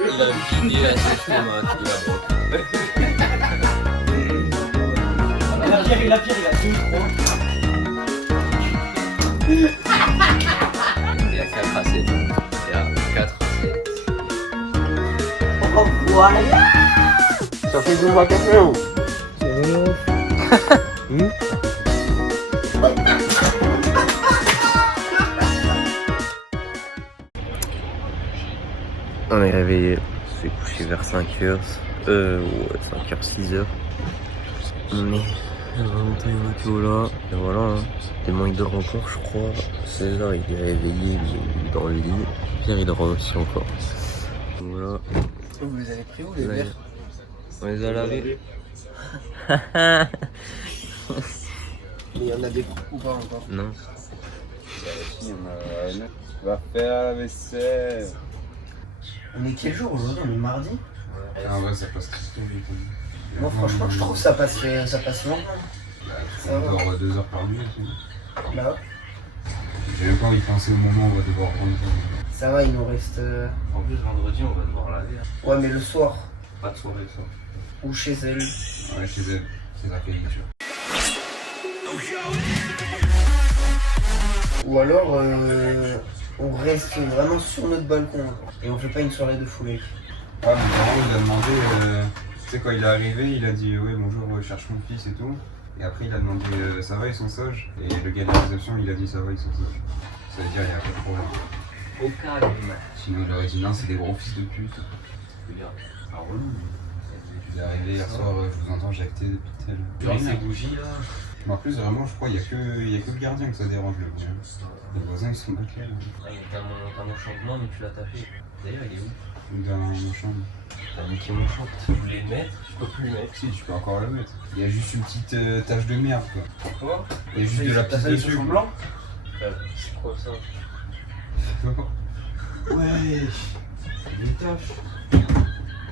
Il a vidé la session, La pierre, il a 2 3. Il y a 4 assiettes. Il y a 4 assiettes. Oh voilà. Ça fait 2 café ou On est réveillé, on s'est couché vers 5h, 5h, 6h. On est remonté là, et voilà, hein. Tellement il dort encore, je crois. 16h, il est réveillé, il est dans le lit. Pierre, il dort aussi encore. Voilà. Vous les avez pris où les verres? On les a lavés. Mais il y en a des coups ou pas encore? Non. On va faire la vaisselle. On est quel jour aujourd'hui? On est mardi? Ah ouais, ça passe très vite. Moi franchement je trouve que ça passe longtemps. On dort 2 heures par nuit. Bah ouais. J'ai même pas envie de penser au moment où on va devoir prendre. Ça va, il nous reste... En plus, vendredi, on va devoir laver. Ouais mais le soir. Pas de soirée, ça. Ou chez elle. Ouais, chez elle. C'est la qualité. Ou alors on reste vraiment sur notre balcon et on fait pas une soirée de foulée. Ah, mais vraiment, il a demandé, tu sais, quand il est arrivé, il a dit ouais, bonjour, je cherche mon fils et tout. Et après, il a demandé ça va, ils sont sages. Et le gars de la réception, il a dit ça va, ils sont sages. Ça veut dire, il n'y a pas de problème. Au calme. Sinon, il aurait dit non, c'est des gros fils de pute. Ah, relou. Il est arrivé hier soir, je vous entends jacter depuis tel. Genre ces bougies là. Mais en plus, vraiment, je crois qu'il n'y a que le gardien que ça dérange le bruit. Les voisins, ils sont moqués là. T'as mon chantement, mais tu l'as tapé. D'ailleurs, il est où? Dans ma chambre. T'as niqué mon champ. Si je voulais le mettre, je peux plus le mettre. Si, tu peux encore le mettre. Il y a juste une petite tache de merde quoi. Quoi? Il y a juste de la pisse dessus. blanc. C'est quoi ça? Ouais, une tache.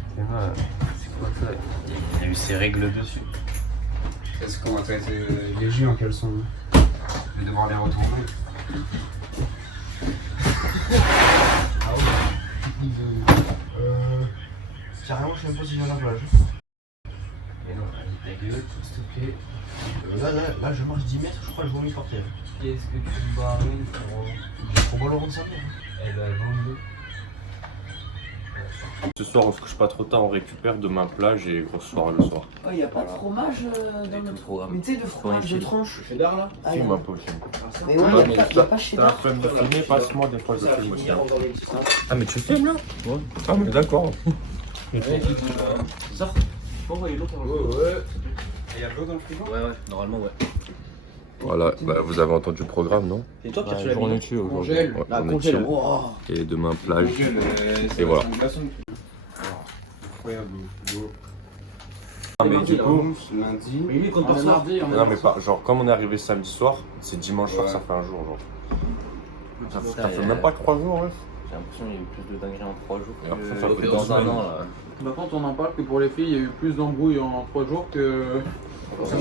C'est quoi ça? Il y a eu ses règles dessus. Est-ce qu'on va traiter les jus en caleçon? Je vais devoir les retrouver. Ah ouais. Carrément, je sais même pas si j'ai la plage. Mais non, allez, ta gueule, s'il te plaît. Là, je marche 10 mètres, je crois que je vomis par terre. Qu'est-ce que tu barines, frérot? Faut pas le rendre sa mère. Eh ben, vends-le. Ce soir, on se couche pas trop tard, on récupère demain plage et grosse soirée le soir. Oh, il n'y a pas de fromage dans notre programme. Mais tu sais, de fromage de tranche. Cheddar là? Ah, Filme un peu, filme. mais ouais, il n'y a pas chez T'as un flemme de filmer, passe-moi des fois je filme aussi. Ah mais tu filmes là? Ouais. Ah mais d'accord. Sors. Envoyez l'autre. Ouais. Il y a de l'eau dans le frigo? Ouais, normalement, ouais. Voilà, bah, vous avez entendu le programme, non? C'est toi qui as Bah, tué la journée vidéo. dessus aujourd'hui. Congèle. Ouais, Ah, journée congèle. dessus. Oh. Et demain plage. Et voilà. Incroyable. Ah, mais du coup, lundi. Mais lui, quand Ah, on mardi, on non mais pas, genre comme on est arrivé samedi soir, c'est dimanche soir, Ouais. ça fait un jour genre. Ça fait Ouais. même pas 3 jours, ouais. J'ai l'impression qu'il y a eu plus de dingueries en 3 jours Alors, ça que fait dans 2 un semaines. an là. Par contre, on en parle que pour les filles, il y a eu plus d'embrouilles en 3 jours que. Ça,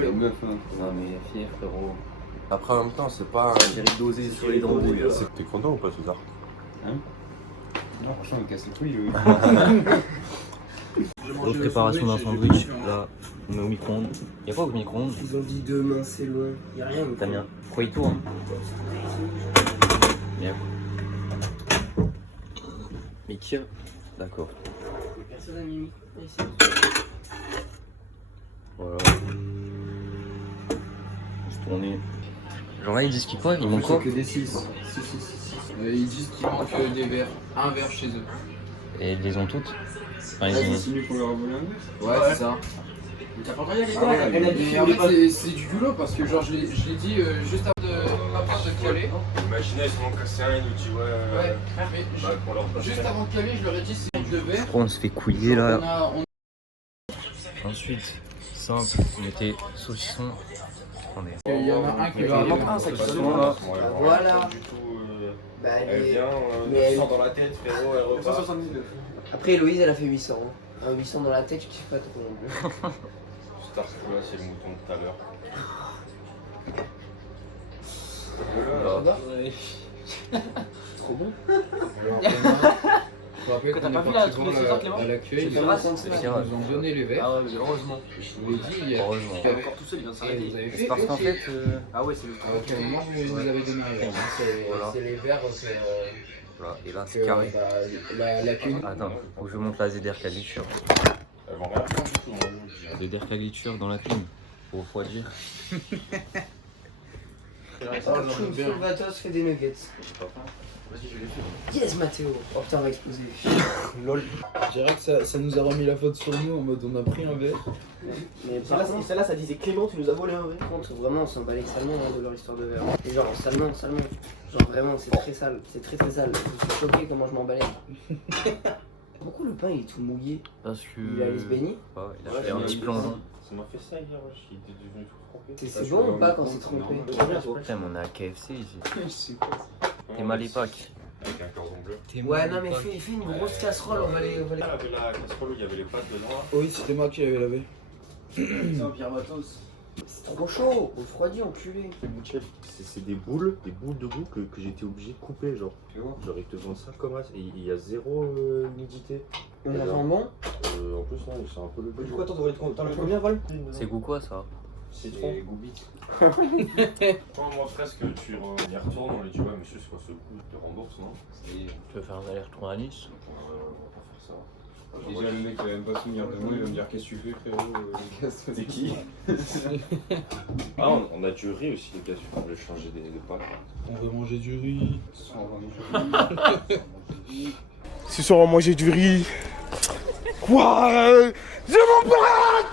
Les meufs, hein. Non mais fille, frérot. Après en même temps, c'est pas. J'ai dosé sur les dembrouilles. T'es content ou pas, César? Non, franchement, il me casse les couilles. Oui. Grosse préparation d'un sandwich, là, on met au micro-ondes. Y'a quoi au micro-ondes? Ils ont dit demain, c'est loin. Y'a rien. T'as bien. Quoi, il tourne? Bien. Mais qui a? D'accord. Personne à Mimi. Voilà. On se tourner. Genre là, ils disent qu'il quoi? Il manque quoi? que des 6. Ils disent qu'il manque des verres. Un verre chez eux. Et ils les ont toutes? Enfin, ils ont... C'est lui pour leur voler un. Ouais, c'est ça. T'as pas entendu les Ah gars? ouais, Elle a Et dit en fait, c'est du culot parce que genre je l'ai dit juste avant de caler. Imaginez, ils m'ont cassé un, il nous dit Ouais, mais pour leur juste avant de caler, je leur ai dit c'est deux verres. On se fait couiller là. On Ensuite, simple, vous mettez saucisson. Attendez. il y en a un qui va Il y en arriver. a un, ça qui Saucisson là. Voilà. Du tout, Bah, elle vient, mais elle- dans la tête, frérot, elle repart. 179. Après, Héloïse, elle a fait 800. Hein. 800 dans la tête, je kiffe pas trop non plus. Star, là, c'est le mouton de tout à l'heure. Ça va? Trop bon. Je me rappelle Que qu'on t'as est pas vu parti tous voir les César, Clément à l'accueil, C'est ils pas nous grave, ont donné les verres. Ah ouais, mais heureusement. Je vous l'ai dit hier. Heureusement. Il est encore tout seul, il vient de Et s'arrêter. vous avez C'est fait parce qu'en ok. fait, Ah ouais, c'est le À quel moment vous nous avez donné un verre Voilà. C'est les verres voilà, et là que c'est carré. l'accueil. Attends, faut que je monte la ZR Caliture. Elles vont rien faire du tout, moi. ZR Caliture dans la clim. Faut refroidir. Vatos fait des nuggets. Vas-y, je l'ai fait. Yes, Mathéo. Oh putain, on va exploser. Lol. Je dirais que ça nous a remis la faute sur nous en mode on a pris un verre. Mais par contre, Celle-là, ça disait Clément, tu nous as volé un vrai. par contre, vraiment, on s'en bat salement de leur histoire de verre. Et genre, salement. Genre, vraiment, c'est très sale. C'est très sale. Je suis choqué comment je m'emballais. Pourquoi le pain il est tout mouillé? Parce que. Il allait se baigner? Ouais, il a fait un petit plongeon. Ça m'a fait ça hier, wesh. Il était devenu tout trempé. C'est bon ou pas quand c'est trempé? Putain, mais on est à KFC ici. T'es mal épaque. Avec un cordon bleu. Ouais, non, mais fais une grosse casserole, on va les. Il y avait la casserole où il y avait les pâtes dedans. Oui, c'était moi qui l'avais lavé. C'est un Pierre Matos. C'est trop chaud, refroidi, enculé. C'est des boules de goût que j'ai été obligé de couper, genre. Genre ils te vendent ça comme ça, et il y a zéro humidité. On a un bon? En plus, non, c'est un peu le goût. Du coup, attends, t'en veux combien, Vol? C'est goût quoi ça? Citron. Quand moi presque tu y retournes, on lui dit ouais monsieur c'est quoi ce coup, je te rembourse non? Tu veux faire un aller-retour à Nice? On va faire ça. Déjà le mec il va même pas se souvenir de moi, il va me dire qu'est-ce que tu fais frérot? T'es qui? Ah, on a du riz aussi, les gars, si on voulait changer de pâtes. On veut manger du riz. Ce soir on va manger du riz. Quoi? Je m'en bats.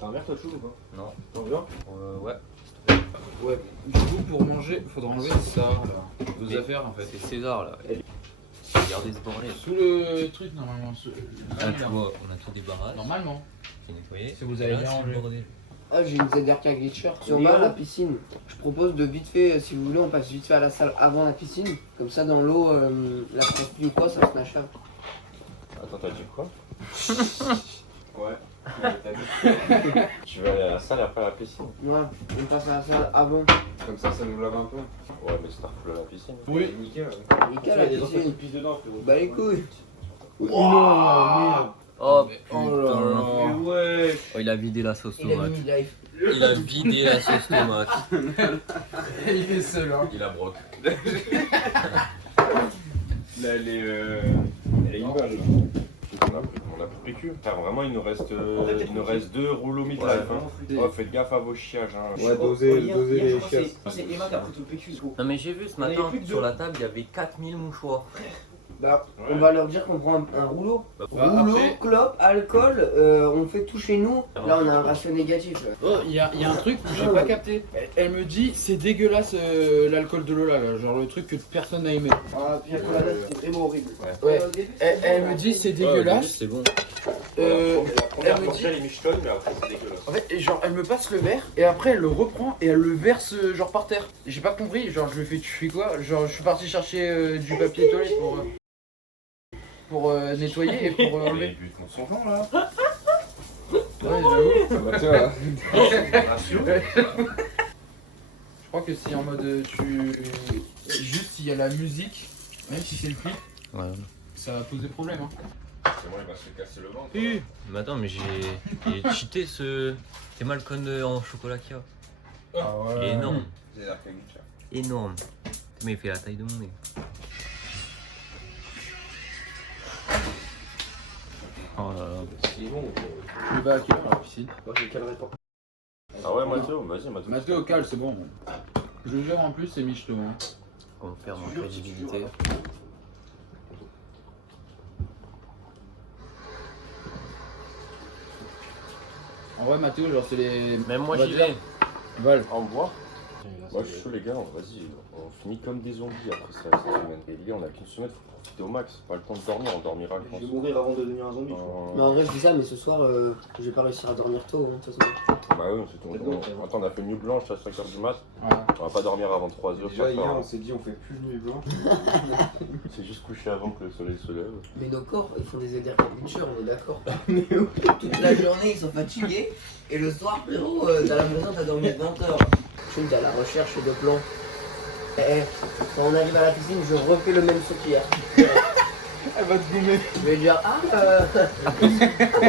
T'as un verre, toi, chaud ou pas? Non. T'en veux un? Ouais. Ouais, du coup pour manger, faudra enlever ça, là. Vos affaires en fait. C'est César là. Regardez ce bordel. Sous le truc normalement. Là tu vois, on a tout débarrassé. Normalement. C'est nettoyé. Si vous avez bien rangé. Ah, j'ai une ZRK Glitcher. Si on va à la piscine, je propose de vite fait, si vous voulez, on passe vite fait à la salle avant la piscine. Comme ça, dans l'eau, la pression ou quoi, ça se nage pas. Attends, t'as dit quoi? Ouais. Tu veux aller à la salle et après à la piscine? Ouais, on passe à la salle avant. Comme ça nous lave un peu. Ouais, mais c'est refoulé à la piscine. Oui. Nickel. Nickel, la piscine. pissent dedans frérot. Bah les couilles. Oh Oh là là. Ouais. Oh, il a vidé la sauce Il a tomate. mis life. Il a vidé la sauce tomate. Il est seul hein. Il a broc. Là elle est image. On a plus PQ. Frère, vraiment, il nous reste 2 rouleaux midlife. Hein. Oh, faites gaffe à vos chiages. Hein. Ouais, doser les chiasses. C'est Emma qui a pris tout le PQ. Non mais j'ai vu ce Il y en matin avait plus que sur deux. la table il y avait 4000 mouchoirs. Bah, Ouais. on va leur dire qu'on prend un rouleau. Bah, Rouleau, après- clope, alcool, on fait tout chez nous. Là, on a un ratio négatif. Oh, il y a un truc que j'ai pas capté. Elle me dit c'est dégueulasse l'alcool de Lola, là. Genre le truc que personne n'a aimé. Ah, Pierre Colada, c'était vraiment horrible. Ouais. Elle me dit c'est dégueulasse. C'est bon. La première elle me gorgée, elle est michetonne, mais après, c'est dégueulasse. En fait, et genre elle me passe le verre et après elle le reprend et elle le verse genre par terre. J'ai pas compris, genre je lui fais tu fais quoi? Genre je suis parti chercher du papier toilette pour nettoyer et pour Il enlever. but contre son camp, là. Ouais, j'avoue. Bah tu vois. Je crois que si en mode tu. Juste s'il y a la musique, même si c'est le clip, Ouais. ça va poser problème. Hein. C'est bon, il va se casser le ventre. Mais attends mais j'ai cheaté ce. C'est Malcon en chocolat qu'il y a. Ah ouais. Il est énorme. J'ai l'air qu'un guichard. Énorme. Mais il fait la taille de mon nez. Oh là là. Il est bon. Tu vas à quelle heure à la piscine? Moi, je calerai pas. Ah ouais, Mathéo, vas-y, Mathéo. Mathéo, calme, c'est bon. Je vous jure en plus, c'est Michto. Hein. On perd en crédibilité. En vrai, Mathéo, genre, c'est les. Même moi on va j'y dire- vais. Val. Au revoir. Moi, je suis chaud, les gars. Vas-y, on finit comme des zombies après ça, cette semaine. Et les gars, on a qu'une semaine, faut profiter au max. Pas le temps de dormir, on dormira, je Je pense. vais mourir avant de devenir un zombie. Mais en vrai, je dis ça, mais ce soir, je vais pas réussir à dormir tôt. Hein, de toute façon. Bah ouais, c'est tout. Attends, on a fait nuit blanche à 5h du mat. Voilà. On va pas dormir avant 3h. Déjà hier on s'est dit on fait plus de nuit blanche. C'est juste coucher avant que le soleil se lève. Mais nos corps, ils font des ZRK Glitcher, on est d'accord. Mais toute la journée, ils sont fatigués. Et le soir, frérot, t'as l'impression que t'as dormi 20 heures. Je suis à la recherche de plans. Quand on arrive à la piscine, je refais le même saut qu'hier. Elle va te gommer. Je vais lui dire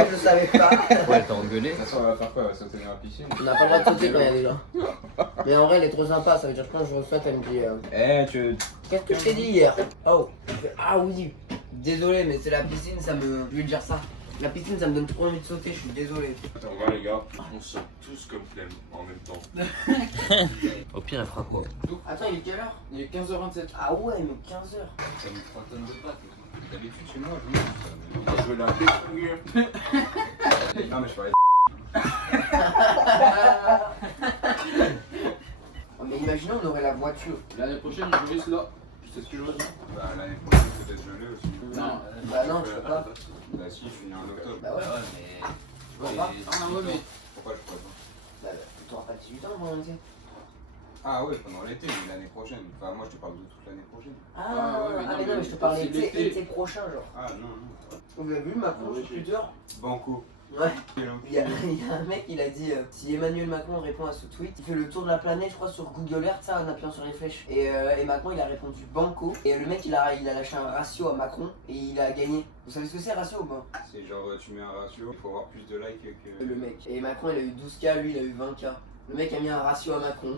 je savais pas. Ouais, elle t'a engueulé. De toute façon, elle va faire quoi? Elle va sauter dans la piscine. On n'a pas le droit de sauter quand il y a des gens. Mais en vrai, elle est trop sympa, ça veut dire que quand je refais, elle me dit qu'est-ce que je t'ai dit hier? Oh, je fais, ah oui, désolé, mais c'est la piscine, ça me. Je vais te dire ça. La piscine, ça me donne trop envie de sauter, je suis désolé. Attends, on va les gars. On saute tous comme flemme en même temps. Au pire, elle fera quoi? Attends, il est quelle heure? Il est 15h27. Ah ouais, mais 15h. Ça me 3 tonnes de pâtes. D'habitude, chez moi, je veux la détruire. Non, mais je parlais. Mais imaginons, on aurait la voiture. L'année prochaine, je vais là. C'est ce que je veux dire. Bah, l'année prochaine, peut-être gelé aussi. Non. Bah non, je peux pas. Bah, si, je finis en octobre. Bah ouais. Tu vois pas? Ah ouais, mais. Pourquoi je pourrais pas? Bah, tu t'auras pas 18 ans pendant l'été. Ah ouais, pendant l'été, mais l'année prochaine. Enfin, moi, je te parle de toute l'année prochaine. Ah, ouais, mais non, mais non, mais je te parlais c'est l'été. été prochain, genre. Ah non, non. Vous avez vu Macron sur Twitter? Banco. Ouais. Il y a un mec, il a dit si Emmanuel Macron répond à ce tweet, il fait le tour de la planète, je crois, sur Google Earth, ça, en appuyant sur les flèches. Et Macron, il a répondu banco. Et le mec, il a lâché un ratio à Macron et il a gagné. Vous savez ce que c'est, ratio ou pas? C'est genre, tu mets un ratio, il faut avoir plus de likes que. Le mec. Et Macron, il a eu 12K, lui, il a eu 20K. Le mec a mis un ratio à Macron.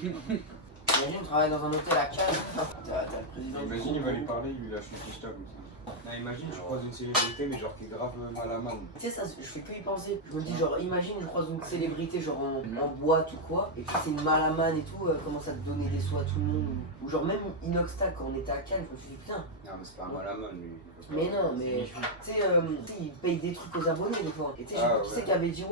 Imagine, on travaille dans un hôtel à Cannes. T'as le président. Imagine, il va lui parler, il lui lâche une fiche comme ça. Non, imagine, je croise une célébrité, mais genre qui est grave mal à man. Tu sais, ça, je fais que y penser. Je me dis, genre, imagine, je croise une célébrité, genre en boîte ou quoi, et puis c'est une malamane et tout, commence à te donner des sous à tout le monde. Ou genre, même Inoxtag, quand on était à Cannes, je me suis dit, putain. Non, mais c'est pas un mal à man, lui. Mais non, mais tu sais, il paye des trucs aux abonnés des fois. Et tu sais, qui c'est qui avait dit,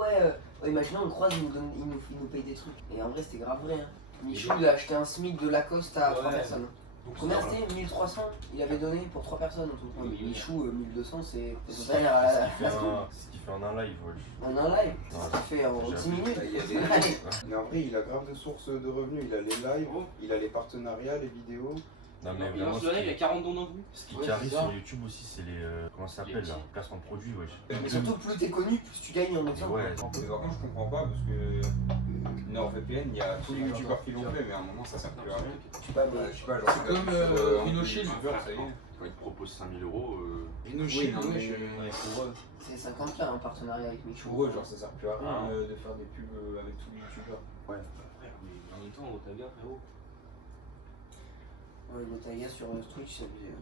imaginons, on croise, il nous paye des trucs. Et en vrai, c'était grave vrai. Hein. Michou, il a acheté un SMIC de Lacoste à 3 personnes. Combien c'était? 1300 il avait donné pour 3 personnes en tout. Ouais, mais Michou, 1200 c'est son salaire à la semaine. C'est ce qu'il fait en un live, ouais. En un live? C'est ce qu'il fait en 10 minutes. Mais en vrai, il a grave de sources de revenus. Il a les lives, il a les partenariats, les vidéos. Non, mais Il vraiment, lance le live, il y a 40 dons d'un coup. ce qui arrive sur YouTube aussi, c'est les. Comment ça s'appelle là? Placement de produits, wesh. Et surtout, plus t'es connu, plus tu gagnes en exemple. Ouais, Mais par contre, je comprends pas parce que NordVPN, il y a tous les youtubeurs qui l'ont fait, mais à un moment, ça sert plus à rien. Je sais pas, mais. Je sais pas, genre. C'est comme InnoShield. Ça y est. Quand ils te proposent 5000 euros, InnoShield, Oui, non, mais ouais. pour eux, C'est 50K un partenariat avec Michou. pour eux, genre, ça sert plus à rien de faire des pubs avec tous les youtubeurs. Ouais. En même temps, Otavia, frérot. Ouais, Notaya sur Twitch, ça faisait.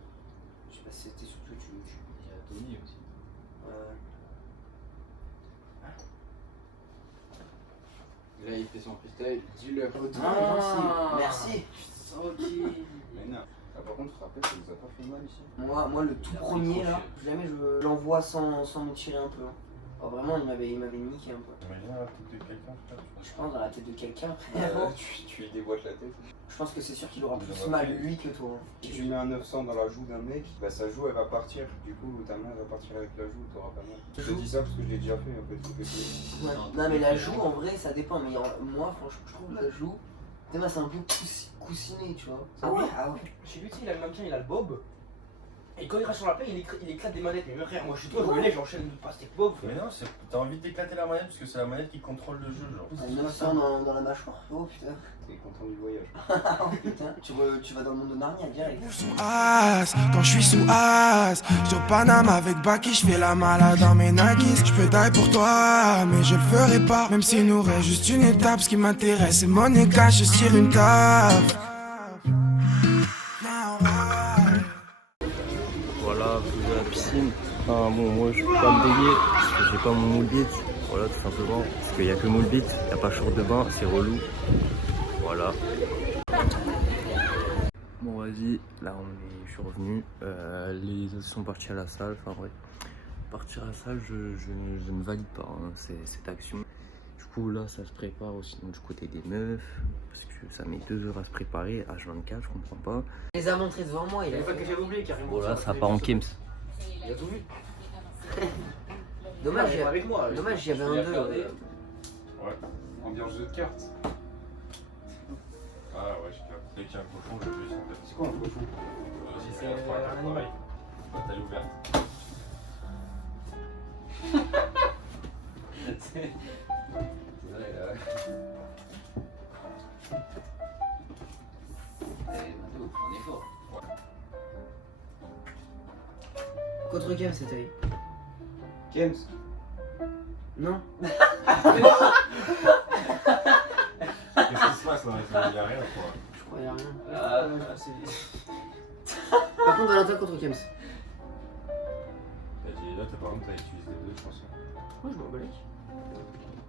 Je sais pas si c'était sur Twitch ou YouTube. Il y a Tony aussi. Ouais. Là, il fait son freestyle. Dis-le. Merci. Mais non. Ah, par contre, tu te rappelles, ça nous a pas fait mal ici. Moi, le tout premier là, jamais je l'envoie sans me tirer un peu. Oh, vraiment, il m'avait niqué un peu. t'imagines la tête de quelqu'un, frère? Je pense dans la tête de quelqu'un, frérot. Tu lui déboîtes la tête. Je pense que c'est sûr qu'il aura plus mal lui que toi. Si tu mets un 900 dans la joue d'un mec, bah sa joue elle va partir. Du coup, ta main elle va partir avec la joue, t'auras pas mal. Je te dis ça parce que je l'ai déjà fait un peu de Ouais. Non, mais la joue en vrai, ça dépend. Mais moi, franchement, je trouve la joue, c'est un peu coussiné, tu vois. Ah ouais? Ah ouais. Chez lui, tu sais, il a le maintien, il a le bob. Et quand il reste sur la play, il éclate des manettes. Mais frère, moi je suis toi, je me lève, j'enchaîne pas steak bob. Mais non, t'as envie d'éclater la manette parce que c'est la manette qui contrôle le jeu, genre. Un 900 dans la mâchoire. Oh putain. T'es content du voyage. Oh putain. Tu vas dans le monde de Narnia direct. Sous As, quand je suis sous As, sur Paname avec Baki, je fais la malade dans mes naguis. Je peux die pour toi, mais je le ferai pas. Même s'il nous reste juste une étape, ce qui m'intéresse c'est mon écart, je tire une taf. Voilà, plus à la piscine. Ah bon, moi je peux pas me baigner parce que j'ai pas mon moule bit. Voilà, tout simplement. Parce qu'il y a que moule bit, il n'y a pas short de bain, c'est relou. Voilà. Bon, vas-y, là je suis revenu. Les autres sont partis à la salle. Enfin, vrai, partir à la salle, je ne valide pas cette action. Du coup, là, ça se prépare aussi du côté des meufs. Parce que ça met 2 heures à se préparer. H24, je comprends pas. Il les a montrés devant moi. Il avait pas que j'avais oublié carrément. Voilà, ça part en Kims. Il a tout vu. Dommage, Il est avec moi. il y avait un 2. Ouais. Ambiance jeu de cartes. Ah ouais, je capte. Dès qu'il y a un cochon, je le fais en fait. C'est quoi un cochon? C'est un animal. T'as l'ouverte. C'est vrai, là. Mathéo, fais un effort. Contre Kems, c'était. Kems. Non. Qu'est-ce qui se passe là? Il y a rien quoi. Je crois qu'il y a rien. Ah, Par contre, Valentin contre Kems. T'as dit, là, par exemple, t'as utilisé les deux chansons. Moi, je m'en balèque.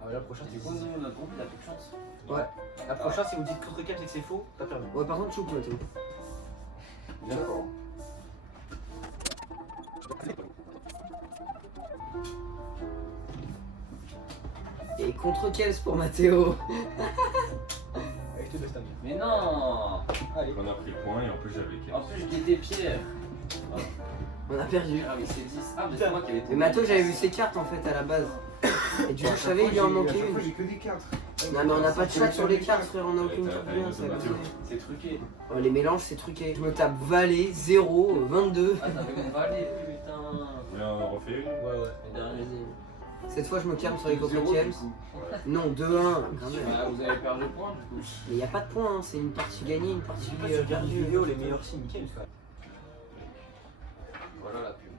Ah, la prochaine, c'est quoi? Nous, on a compris, il a plus de chance. Ouais. La prochaine, si vous dites contre Kems et que c'est faux, t'as perdu. Ouais, par contre, choupe, Mathéo. D'accord. Et contre Kems pour Mathéo. Avec te best ami. Mais non. Allez. On a pris le point et en plus j'avais En plus, je guettais Pierre. On a perdu. Ah, mais c'est 10. Ah, mais c'est moi qui avais été. Mais Mathéo, j'avais vu ses cartes en fait à la base. Et du coup, je savais, il lui en manquait une. J'ai que des 4. Non, mais on n'a pas de chat sur les cartes, frère, on a aucune carte bien, c'est abusé. C'est truqué. Oh, les mélanges, c'est truqué. Je me tape Valet, 0, 22. Ah, t'as fait mon valet, putain. On en refait une. Ouais, ouais. Mais derrière, Cette fois, je me calme sur les contre Zéro, Kems. du coup. Non, 2-1. Quand même. Ah, vous avez perdu le point du coup. Mais il n'y a pas de points, hein. C'est une partie gagnée, une partie Tu regardes perdue. une vidéo, les meilleurs signes Kems quand même. Voilà la pub.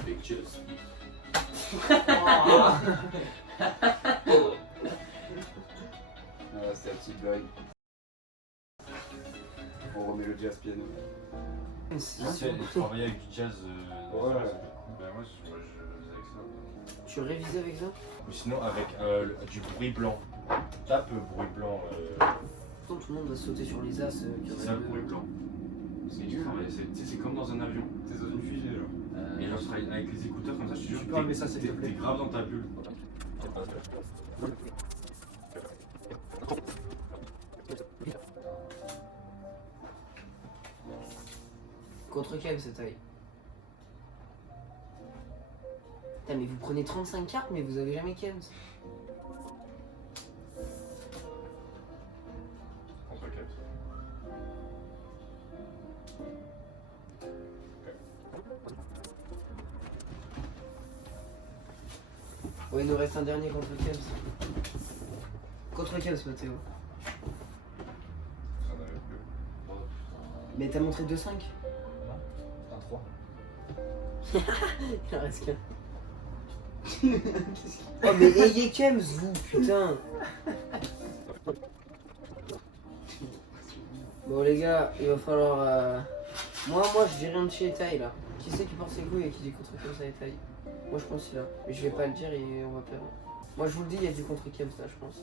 Avec Chelsea. Ah, c'était la petite blague. On remet le jazz piano. Tu travaillais avec du jazz. Ouais. Ben moi, je faisais avec ça. Tu révisais avec ça? Ou sinon avec du bruit blanc. Tape bruit blanc. Pourtant, tout le monde va sauter sur les as. C'est ça le bruit blanc. C'est du travail. C'est comme dans un avion. C'est dans une fusée genre. Et genre, je travaille avec les écouteurs comme ça, je te jure. Tu peux enlever ça, s'il te plaît. T'es grave dans ta bulle. Contre Kems, cette taille. Putain, mais vous prenez 35 cartes, mais vous avez jamais Kems. Contre Kems. Ouais, il nous reste un dernier contre Kems. Contre Kems, Mathéo. Ça n'avait plus. Mais t'as montré 2-5. Un 3. Il en reste qu'un. Oh, mais ayez Kems, vous, putain. Bon, les gars, il va falloir. Moi, je dis rien de chez Taille là. Qui c'est qui porte ses couilles et qui dit contre Kems avec Taille? Moi, je pense qu'il a. Mais je vais pas le dire et on va perdre. Moi, je vous le dis, il y a du contre Kems là, je pense.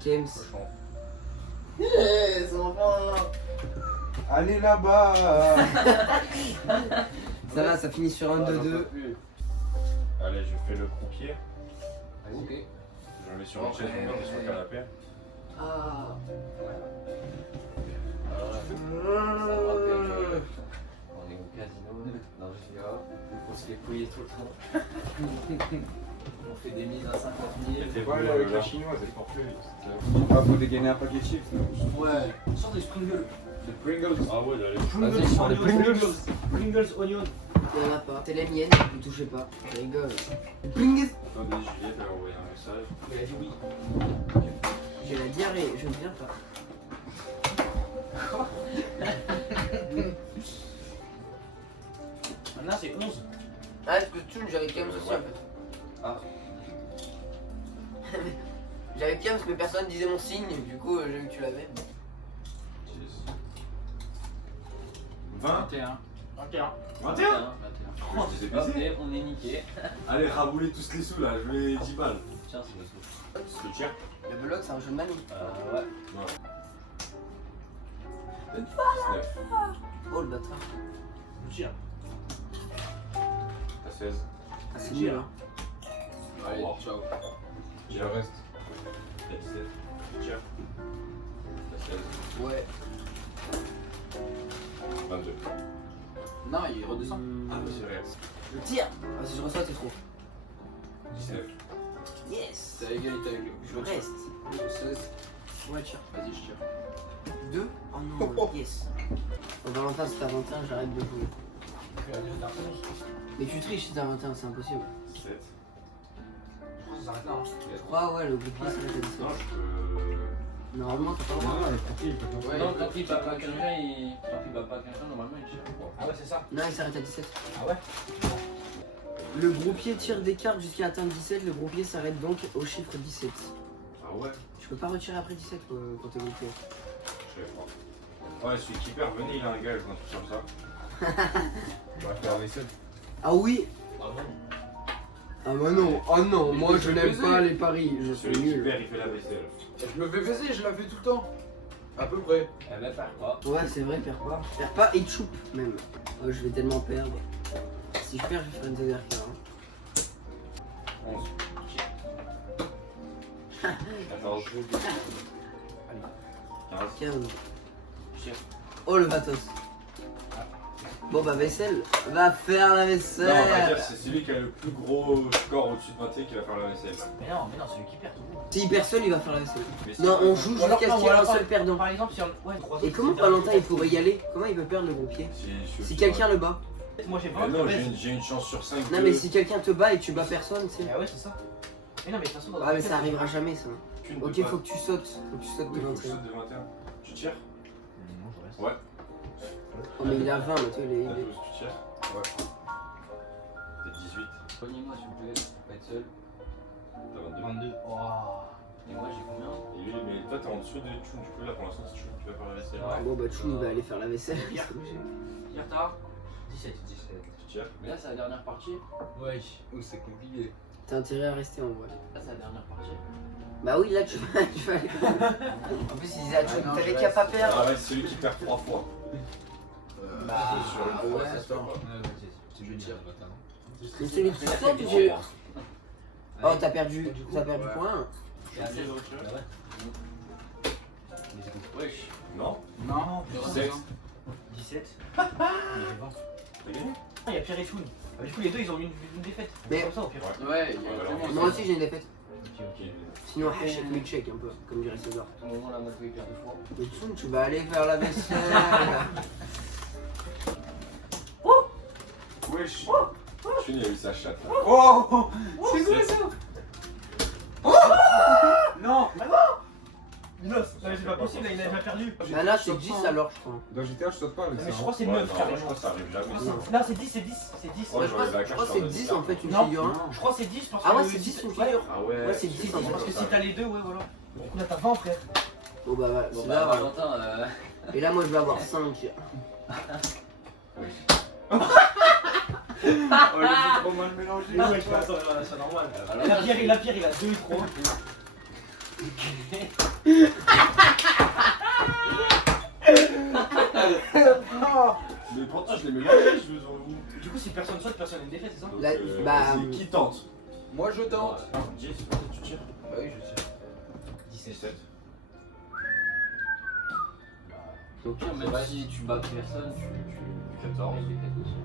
Kems. Yes, enfin. Allez là-bas. Ça va, ça finit sur un 2-2. Allez, je fais le croupier. Vas-y. Ok. Je le mets sur une chaise, on met sur le canapé. Ah. On est au casino. Non, je dis on se fait couiller tout le temps. On fait des mises à 50 000. Et t'es Ouais, bon, avec là. la chinoise. C'est porté. Ah, faut dégainer un paquet de chips. non? Ouais. Sors des Pringles. Des Pringles. Ah ouais, allez. Vas-y, sur les Pringles. Pringles oignon. Il y en a pas. C'est les miennes, ne touchez pas. Je rigole. Pringles. Attendez, Juliette, elle a envoyé un message. Il a dit oui. J'ai la diarrhée, je ne viens pas. Maintenant, c'est 11. Ah, parce que tu j'avais Kems aussi en fait. Ah. J'avais Kems, mais personne disait mon signe, du coup j'ai vu que tu l'avais. 20. 21. 21. 21. Oh, c'est hop, et on est niqué. Allez, raboulez tous les sous là, je mets 10 balles. Tiens, c'est le sou. C'est le tiers. Le bloc, c'est un jeu de mamie. Ouais. 19. Oh le bâtard. Je tire. T'as 16. Ah, c'est nul hein. Allez, Wow. ciao. Il en reste. T'as 17. Tu tires. T'as 16. Ouais. 22. Non, il redescend. Ah, mais c'est vrai. Je tire. Ah, si je reçois, c'est trop. 19. Yes. C'est à égalité avec lui. Je reste. 16. Ouais, tire. Vas-y, je tire. 2. Oh non, yes. Bon, Valentin, si t'as 21, j'arrête de jouer. Mais tu triches si t'as 21, c'est impossible. 7. Ça s'arrête là. Je crois, ouais, le bouclier, ça va être 17. Non, je peux. Normalement, t'as pas le droit. Non, quand il bat pas quelqu'un, normalement il tire. Ah ouais, c'est ça. Non, il s'arrête à 17. Ah ouais. Le groupier tire des cartes jusqu'à atteindre 17. Le groupier s'arrête donc au chiffre 17. Ah ouais? Je peux pas retirer après 17 quand t'es groupier. Je sais pas. Ouais, celui qui perd, venez, il a un gage, un truc comme ça. On va faire la vaisselle. Ah oui. Ah bah non, oh non, moi je n'aime pas les paris, je suis Celui qui nul. perd, il fait la vaisselle. Je me fais baiser, je la fais tout le temps. À peu près. Elle va faire quoi? Ouais, c'est vrai, perds pas. Perds pas et choupe même. Oh, je vais tellement perdre. Si je perds, je vais faire une deuxième carte. 11. 14. 15. 15. Oh le Vatos. Bon bah vaisselle, va faire la Non, on va vaisselle. dire c'est celui qui a le plus gros score au-dessus de 20 qui va faire la vaisselle. Mais non, celui qui perd toujours. S'il perd seul, il va faire la vaisselle. Mais c'est Non, pas- on joue Ou alors, jusqu'à ce non, qu'il y ait ou un alors, seul perdant. Par exemple, si on. Ouais, 3 Et comment Valentin il pourrait y aller? Comment il peut perdre le groupier? Si quelqu'un le bat. Moi j'ai Mais 20. non, j'ai une chance sur 5. Non mais si quelqu'un te bat et tu bats personne, c'est... Ah ouais, c'est ça. Mais non, mais de toute façon, dans Ah mais ça arrivera jamais ça. qu'une Ok, de faut que tu sautes. Faut que tu sautes Oui, de faut que je 21. saute de 21. Tu tires? Non, je reste. Ouais. Oh mais il a 20 là, tu vois, il T'as est... 12, tu tires? Ouais. T'es 18. Soignez-moi s'il vous plaît, faut pas être seul. T'as 22. 22. Oh. Et moi j'ai combien? Et lui, mais toi t'es en dessous de Chun, du coup là pour l'instant c'est Chun qui va faire la vaisselle. Bon bah Chou il va aller faire la vaisselle. Qui retard? 17. Tu tires? Mais là c'est la dernière partie. Ouais. Ouh, c'est compliqué. T'as intérêt à rester en vrai. Là c'est la dernière partie. Bah oui là tu vas aller... En plus il disait à Chou, t'avais qu'à pas perdre. Ah ouais, c'est celui qui perd 3 fois. Bah, Sur une fois, ça se fait pas. C'est jeudi, le matin. Mais celui qui saute, tu veux... Oh t'as perdu point. C'est assez drôle. Wesh. Non? Non. 17. 17. T'as gagné? Il y a Pierre et Choun. Du coup, les deux ils ont une défaite. Mais- Comme ça au pire. Ouais, il y a Voilà. vraiment. Moi aussi j'ai une défaite. Ok. Sinon hashtag milkshake un peu, comme dirait César. Au moment là, on a fait perdre 2 fois. Mais Chou, tu vas aller faire la vaisselle. Wesh! Chun il a eu sa chatte là. Oh! C'est quoi ça? Non, bah non. Minos, non, mais c'est pas possible, là, il a déjà perdu. Bah là c'est 10 alors je crois. Dans GTA, je saute pas avec Mais je ça. crois que c'est Ouais, 9 non, moi, je carrément. crois que ça arrive jamais. Non. Non, c'est 10, c'est 10, c'est 10. Ouais, Ouais, je crois j'aurais la que carte, c'est j'aurais 10 dit en fait une Non. figure 1. Je crois que c'est 10 parce que. Ah ouais c'est 10 une figure. Ah ouais, Ouais, c'est 10 en Parce que fait. si t'as les deux, ouais, voilà. Donc là, t'as 20 frère. Bon bah voilà, Bon c'est bah là. Valentin, Et là moi je vais avoir 5. Oh, il est trop mal mélangé. Ah ouais, c'est normal. La pierre, il a 2, 3. Mais pourtant je l'ai mélangé, je veux en vous. Du coup, si personne saute, personne n'a une défaite, c'est ça? Donc, Là, bah, c'est qui tente? Moi je tente. 10, tu tires? Bah oui, je tire. 17. au pire, même si tu bats personne, tu 14. les défaites aussi.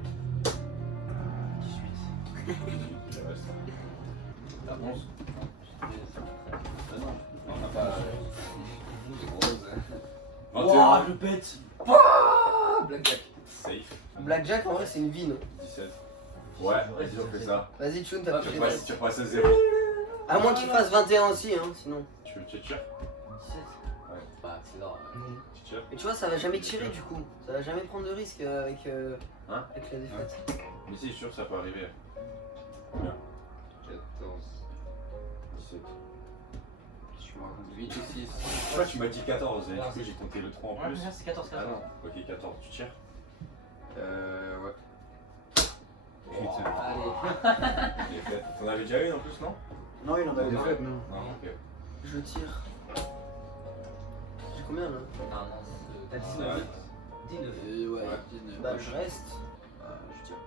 18. Il reste. T'as 11. Ah non, on n'a pas. C'est grosse. 21. je pète. Blackjack. Safe. Blackjack en vrai c'est une vie non? 17. Ouais, vas-y, on fait ça. Vas-y Chun, t'as plus Tu les repasses, bases. tu repasses à 0. À moins qu'il fasse 21 aussi hein, sinon. Tu tires? 17. Ouais. Bah, c'est là. Tu tires? Mais tu vois ça va jamais tirer du coup. Ça va jamais prendre de risque avec Hein? avec la défaite. Mais c'est sûr, ça peut arriver. Combien? 14. 17. Je me raconte 8 et 6. Ouais, tu m'as dit 14, et du coup j'ai compté le 3 en Ouais, plus. mais là, c'est 14, Ah 14. non, ok, 14, tu tires? Ouais. Putain. Allez. Défaite. T'en avais déjà une en plus, non? Non, il en avait Défaite, pas. non. Non, ok. Je tire. J'ai combien là? Non, non, T'as c'est. 19. Ouais. 19. Ouais, Ouais. 19. Bah je reste. Je tiens.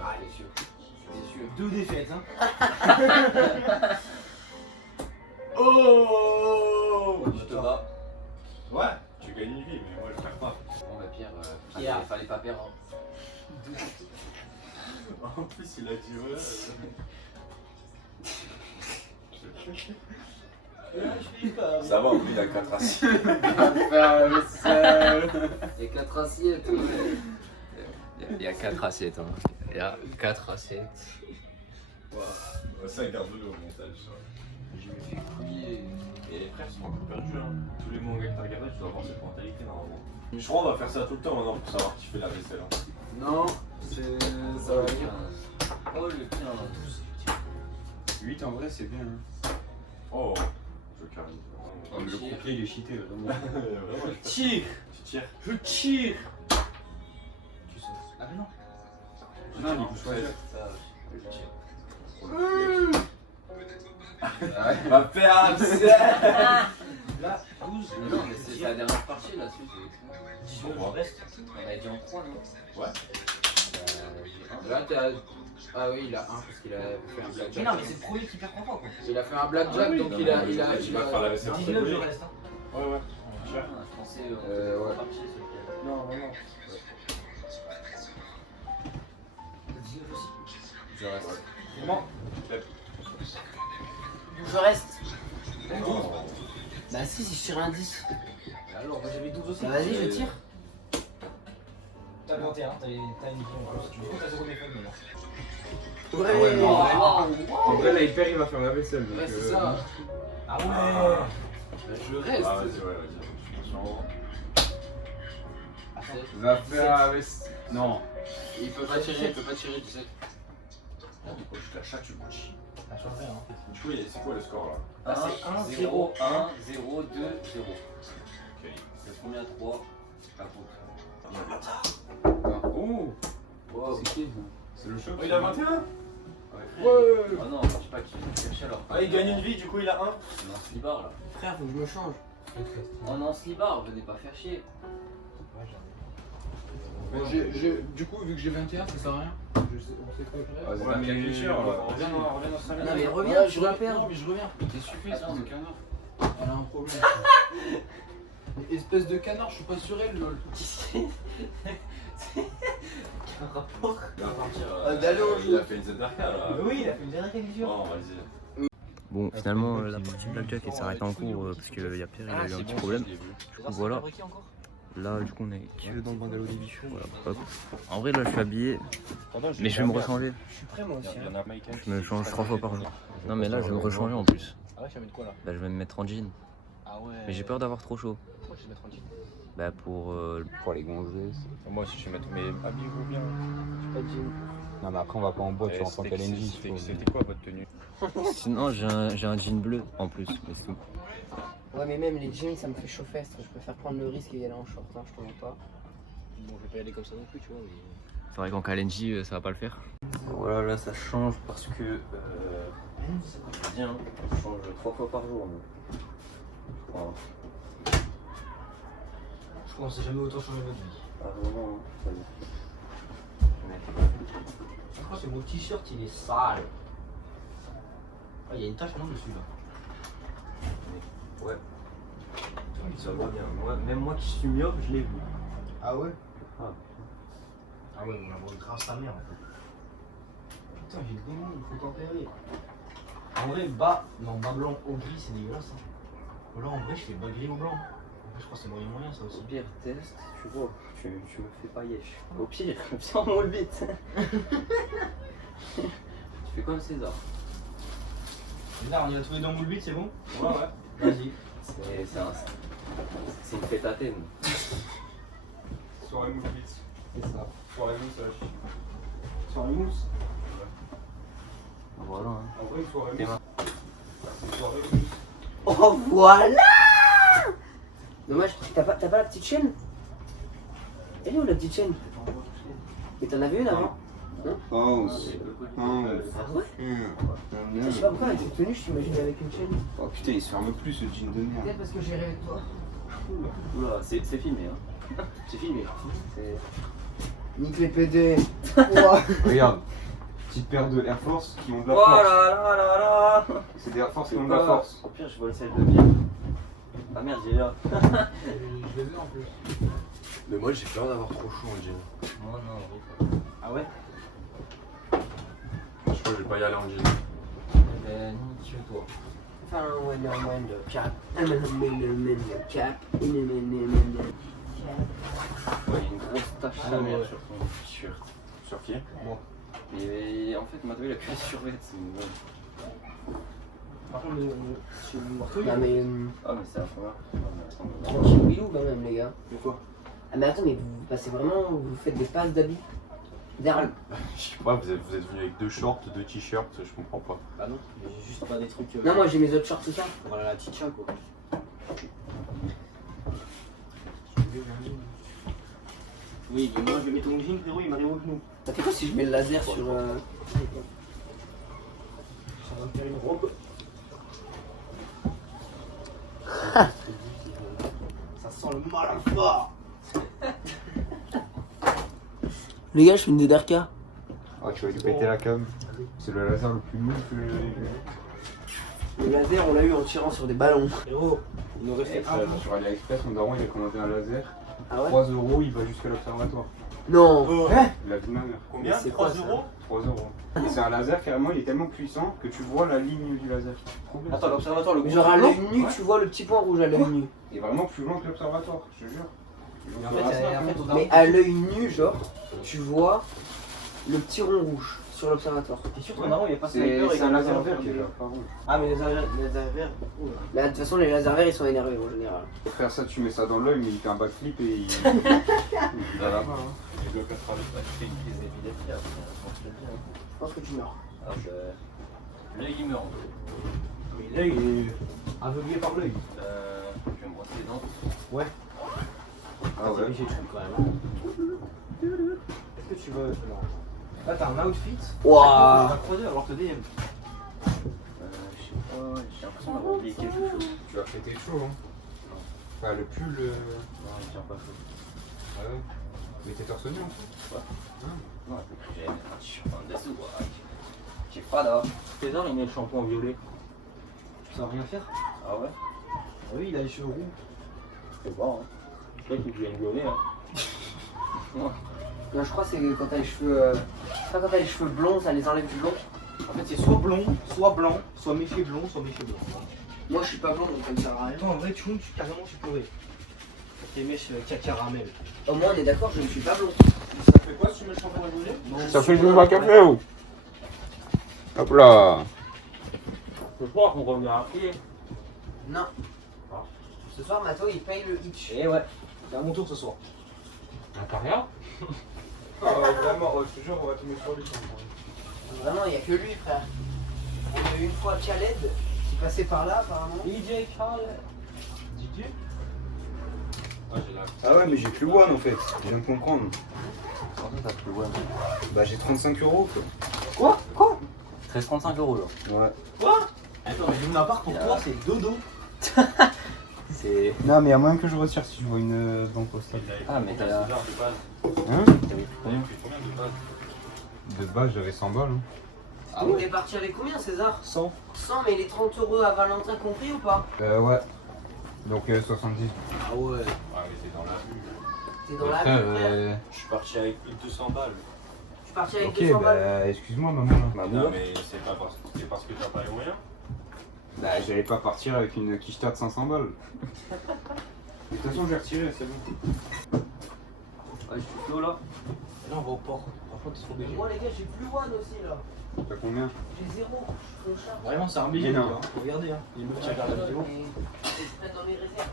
Ah, c'est sûr. C'est sûr. 2 défaites, hein. Oh! Je te bats. Ouais, tu gagnes une vie, mais moi je perds pas. Bon, bah, Pierre, Pierre. fallait pas perdre. Hein. En plus, il a dit ouais. Ça va, lui il a 4 assises. Faire le seul. Il y a 4 assiettes. Il y a 4 assiettes. Hein. Il y a 4 assiettes. Ça, garde-le au montage. Je me fais couiller. Et frère, ils sont un peu perdus. Hein. Tous les mangas que t'as regardé, tu dois avoir cette mentalité normalement. Je crois qu'on va faire ça tout le temps maintenant pour savoir qui fait la vaisselle. Hein. Non, ça va venir. Oh le pire, on a 12. 8 en vrai, c'est bien. Hein. Oh, je carry. Oh, mais le croupier, il est cheaté là. Vraiment, Je tire. tu tires. Je tire. Tu sautes. Ah mais non. Non, il faut choisir. Va faire un Là, 12. Non, mais c'est la dernière partie là, c'est 19, il reste. On a dit en 3, non? Ouais. Là, t'as. Ah oui, il a 1 parce qu'il a fait un blackjack. Mais non, mais c'est le premier qui perd 3 fois quoi. Il a fait un blackjack donc il a. Il va faire la vaisselle. 19, je reste. Hein. Ouais, ouais. Je pensais ouais. partie, c'est Non, non, non. 19 aussi. Je reste. Comment? Je reste. Oh. Bah si je tire un 10. Alors, moi j'avais 12 aussi. Bah vas-y, je tire. T'as 21, t'as une vie en plus. Du coup, t'as 0 défaut maintenant. Ouais, ouais, non. En vrai, là, il perd, il va faire la vaisselle. Donc, Ouais, c'est ça. Ah ouais. Bah, je reste. Ah, vas-y, ouais, vas-y. Va faire la vaisselle. Non. Il peut pas tirer, tu sais. Je lâche ça, tu bouges. Ça change rien. Hein. Du coup, c'est quoi le score là? Ah, c'est 1, 0, 1, 0, 2, 0. Ok. C'est combien 3 Oh, Wow, c'est qui c'est le choc. Oh, il a 21? Ouais. Oh non, je sais pas qui cherche alors. Ah, il gagne une vie, du coup il a 1. On est en slibard là. Frère, faut que je me change. On est en slibard, venez pas faire chier. Du coup, vu que j'ai 21, ça sert à rien. On sait pas faire. Vas-y, Ouais, mais réfléchir. reviens dans 5 Non mais minutes. reviens, je vais perdre. Non, mais je reviens. T'es stupide, ça, le canard. Elle a un problème. Espèce de canard, je suis pas sur elle, lol. Quel rapport? Il va partir. Dalo, Il a fait une ZRK là. Oui, il a fait une dernière qualification. Non, vas-y. Bon, finalement, la partie blackjack elle s'est arrêtée en cours parce que y a Pierre, il a eu un petit problème. Du coup, voilà. Là, du coup, on est que dans le bungalow des biches. Voilà, hop. En vrai, là, je suis habillé, mais je vais me rechanger. Je suis prêt moi aussi. Il y en a Mike. Je me change 3 fois par jour. Non, mais là, je vais me rechanger en plus. Ah ouais, tu vas mettre quoi là? Là, je vais me mettre en jean. Ah ouais. Mais j'ai peur d'avoir trop chaud. Pourquoi tu vas mettre en jean? Bah, pour les gonzesses. Moi aussi, je vais mettre mes habillez-vous bien. Pas de jean. Non mais après on va pas en boîte, tu rentres en LNJ. C'était quoi votre tenue? Sinon, j'ai un jean bleu en plus, mais c'est tout. Ouais mais même les jeans ça me fait chauffer, je préfère prendre le risque et y aller en short, hein, je te mens pas. Bon, je vais pas y aller comme ça non plus, tu vois. Mais... C'est vrai qu'en KLNJ, ça va pas le faire. Voilà, là, ça change parce que. Bien, je change 3 fois par jour. Voilà. Je crois qu'on s'est jamais autant changé notre vie. Ah, vraiment, ça y est. Je crois que mon t-shirt il est sale. Ah, il y a une tache non dessus là. Ouais. Ça va bien. Même moi qui suis myope, je l'ai vu. Ah ouais? Ah. Ah ouais, on la voit grave sa mère en fait. Putain, j'ai le démon, il faut tempérer. En vrai, bas blanc au gris c'est dégueulasse. Hein. Ou là en vrai, je fais bas gris au blanc. En plus, je crois que c'est moyen ça aussi. Au pire, test, tu vois, tu me fais pas yesh. Au pire, sans mon bite. Tu fais comme César. Là, on y a trouvé dans moule 8, c'est bon? Ouais, ouais. Vas-y. C'est une fête à thème. Soirée mousse vite. C'est ça. Soirée mousse. Soirée mousse. Voilà. Hein. En vrai, une soirée mousse. Une soirée mousse. Oh voilà. Dommage, t'as pas la petite chaîne? Elle est où la petite chaîne? Mais t'en avais une avant? Oh, Ah ouais? Je sais pas pourquoi avec cette tenue je t'imagine avec une chaîne. oh putain, il se ferme plus ce jean de merde. Peut-être parce que j'ai rêvé de toi. Oula, c'est filmé, hein. C'est filmé. Nique les PD. Regarde, petite paire de Air Force qui ont de la Oh force. là là là là. C'est des Air Force qui ont de la force. Au pire, je vole celle de bien. Ah merde, j'ai là. Je l'ai vu en plus. Mais moi j'ai peur d'avoir trop chaud en jean. Non, non, Ah ouais? Je crois que je vais pas y aller en jean. mais nique-toi. Enfin, ouais, non, le cap. Le cap. Ouais, il y a une grosse tache de merde sur ton t-shirt. Sur qui? Et en fait, Mathieu il a que la survêt, c'est une bonne. Par contre, chez le marteau, Non mais Ah, mais c'est la première. tranquille quand même les gars. de quoi? Ah mais attends mais vous passez vraiment, vous faites des passes d'habits d'Arles. Je sais pas, vous êtes venu avec 2 shorts, 2 t-shirts, je comprends pas. Bah non, j'ai juste pas des trucs. Non moi j'ai mes autres shorts tout ça. Voilà la chicha quoi. Oui, et moi je vais mettre ton jean, frérot, il m'arrive au genou. Ça fait quoi si je mets le laser sur Ça va me faire une robe. Ça sent le mal à fort. Les gars je fais une DDRK. Oh, tu vas lui péter la cam. C'est le laser le plus nul que Le laser on l'a eu en tirant sur des ballons. Frérot, il nous restait un jour. Sur AliExpress, mon daron il a commandé un laser. Ah ouais 3 €, il va jusqu'à l'observatoire. Non. La vie de ma mère. Combien? C'est 3 quoi, ça? euros? 3 €. Et c'est un laser carrément, il est tellement puissant que tu vois la ligne du laser. Trop bien. Attends, l'observatoire, le gros. Genre à l'œil nu Ouais. tu vois le petit point rouge à l'œil nu. Il est vraiment plus loin que l'observatoire, je te jure. Mais en fait, au Mais à l'œil nu genre tu vois le petit rond rouge sur l'observatoire. T'es sûr ton daron il est pas C'est sniper et un qu'il laser va vert faire qui est des- là, par contre. Ah, mais les lasers verts. Oh là. Là de toute façon les lasers verts ils sont énervés en général. Pour faire ça, tu mets ça dans l'œil, mais il fait un backflip et il. Il va là-bas. Hein. Tu fais une crise d'épilepsie après, Je pense que tu meurs. Ah, l'œil il meurt. Mais l'œil il est aveuglé par l'œil. Je vais me brosser les dents. Ouais. Ah ouais. C'est léger le truc quand même. Est-ce que tu veux. Non. Là t'as un outfit. Waouh. Tu vas creuser alors que DM. Je sais pas, j'ai l'impression d'avoir oublié quelque chose. Tu vas péter chaud, hein. Enfin, le pull. Non, il tient pas chaud. Ah ouais. Mais t'es torse nu en fait. Non, j'ai un t-shirt en dessous, quoi. J'ai pas là. César il met le shampoing violet. Ça va rien faire? Ah ouais? Ah oui, il a les cheveux roux. C'est bon, hein. Je sais qu'il devient violet. Hein. Non je crois que c'est quand t'as les cheveux. Pas quand t'as les cheveux blonds ça les enlève du blond. En fait, c'est soit blond, soit blanc, soit méché blond, soit méché blanc. Moi je suis pas blond donc ça me sert à rien. Toi, en vrai, carrément, tu pourrais. Tes mèches caramel. Au moins on est d'accord je ne suis pas blond. Ça fait quoi si tu mets le shampoing violet? Ça fait jouer ma café ou? Hop là. Je crois qu'on revient à pied. Non. Ce soir Mato il paye le hitch. Et ouais, c'est à mon tour ce soir. T'as rien? Vraiment, je te jure, on va te mettre sur lui. Vraiment il n'y a que lui frère. On a eu une fois Khaled qui passait par là apparemment. DJ Khaled. DJ? Ah ouais, mais j'ai plus one en fait. Je viens de comprendre. T'as plus loin. Bah, j'ai 35 € quoi. 13,35 € là. Ouais. Attends, mais mon appart pour toi, c'est dodo. C'est. Non, mais il y a moyen que je retire si je vois une banque postale. Ah, mais t'as. Hein? T'avais pris combien? De base, j'avais 100 balles. Hein. Ah oui. T'es parti avec combien César 100. 100 mais les 30 € à Valentin compris ou pas? Ouais. Donc 70. Ah ouais. T'es dans la Frère, rue, frère. Je suis parti avec plus de 200 balles. Je suis parti avec ok, 200 balles. bah excuse-moi maman. Là. Non, mais c'est parce que t'as pas les moyens. Bah j'allais pas partir avec une quicheta de 500 balles. De toute façon j'ai retiré, c'est bon. Ouais, je suis chaud là. Là, on va au port. Par contre, il faut baiser. Moi les gars j'ai plus one aussi là. T'as combien? J'ai 0. Je suis au chat. Vraiment, c'est un billet. Mais non. quoi. Regardez, hein. Les meufs qui regardent la vidéo. Ils se prennent dans mes réserves.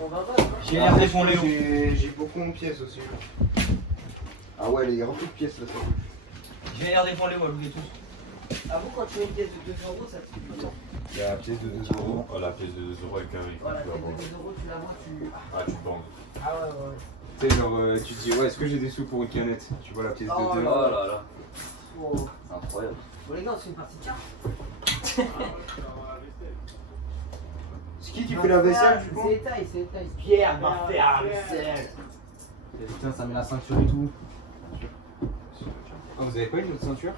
On va pas. J'ai l'air des fonds Léo. J'ai beaucoup de pièces aussi. Ah ouais, il y a beaucoup de pièces là. J'ai l'air des fonds Léo, à louer tous. Avoue quand tu mets une pièce de 2 € ça te fait plus temps. Il y a la pièce de 2 €. Oh, la pièce de 2 € avec un riz. Voilà, pièce de 2 € tu la vois tu. Ah, tu bandes. Ah ouais ouais. Tu sais, genre, tu te dis, ouais, est-ce que j'ai des sous pour une canette? Tu vois la pièce de 2 Oh €. là Oh là là. Oh. Incroyable. Bon les gars on se fait une partie de cartes. C'est qui qui fait la vaisselle du coup? C'est étaille, c'est étaille. Pierre va faire la vaisselle. Putain, ça met la ceinture et tout. Ah, vous avez pas une autre ceinture?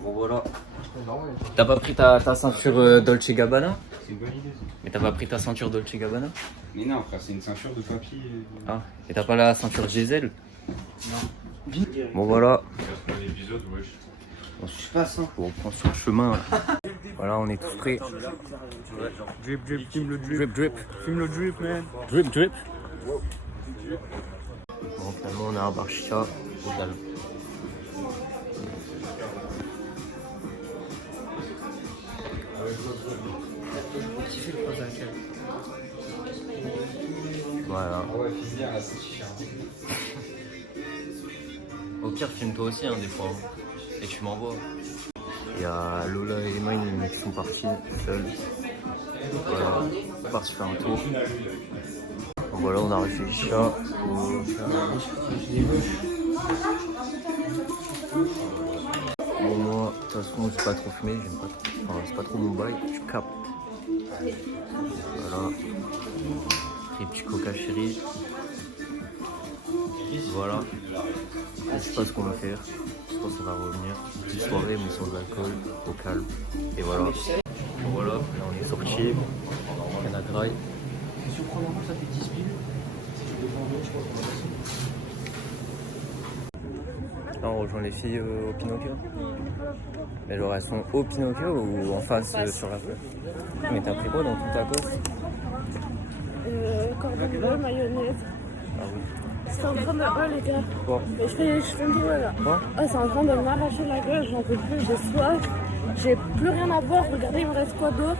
Bon voilà. T'as pas pris ta ceinture Dolce Gabbana? C'est une bonne idée ça. Mais t'as pas pris ta ceinture Dolce Gabbana? Mais non, frère, c'est une ceinture de papier. Ah. Et t'as pas la ceinture Giselle? Non. Bon voilà. Reste pas l'épisode, wesh. On se passe, hein. On reprend sur le chemin. Là. Voilà, on est tous prêts. Drip, drip, filme le drip. Drip, drip. Filme le drip, man. Drip, drip. Bon, finalement, on a un bar chicha. Tu fais le croissant avec elle. Voilà. Ah ouais, fais bien là, c'est chiant. Au pire, filme-toi aussi, hein, des fois. Et tu m'envoies. Il y a Lola et Emma qui sont partis seuls. Voilà, on part se faire un tour. Voilà, on a réfléchi à. Bon, moi, de toute façon, j'ai pas trop fumé, j'aime pas trop. Enfin, c'est pas trop mon bail, je capte. Voilà. Pris petit coca chéri. Voilà. Je sais pas ce qu'on va faire. Je pense qu'on va revenir. Petite soirée, mais sans alcool, au calme. Et voilà. Voilà, là on est sorti. Canada. Si on prend en compte, ça fait 10 piles. Là on rejoint les filles au Pinocchio. Mais genre elles sont au Pinocchio ou en face sur la feuille? Mais t'as pris quoi dans ton tacos? Cordon bleu, mayonnaise. Ah oui. C'est en train de... Oh les gars. Quoi? Mais je fais une boule là. Quoi? Oh, c'est en train de m'arracher la gueule, j'en peux plus, j'ai soif. J'ai plus rien à boire, regardez il me reste quoi d'eau.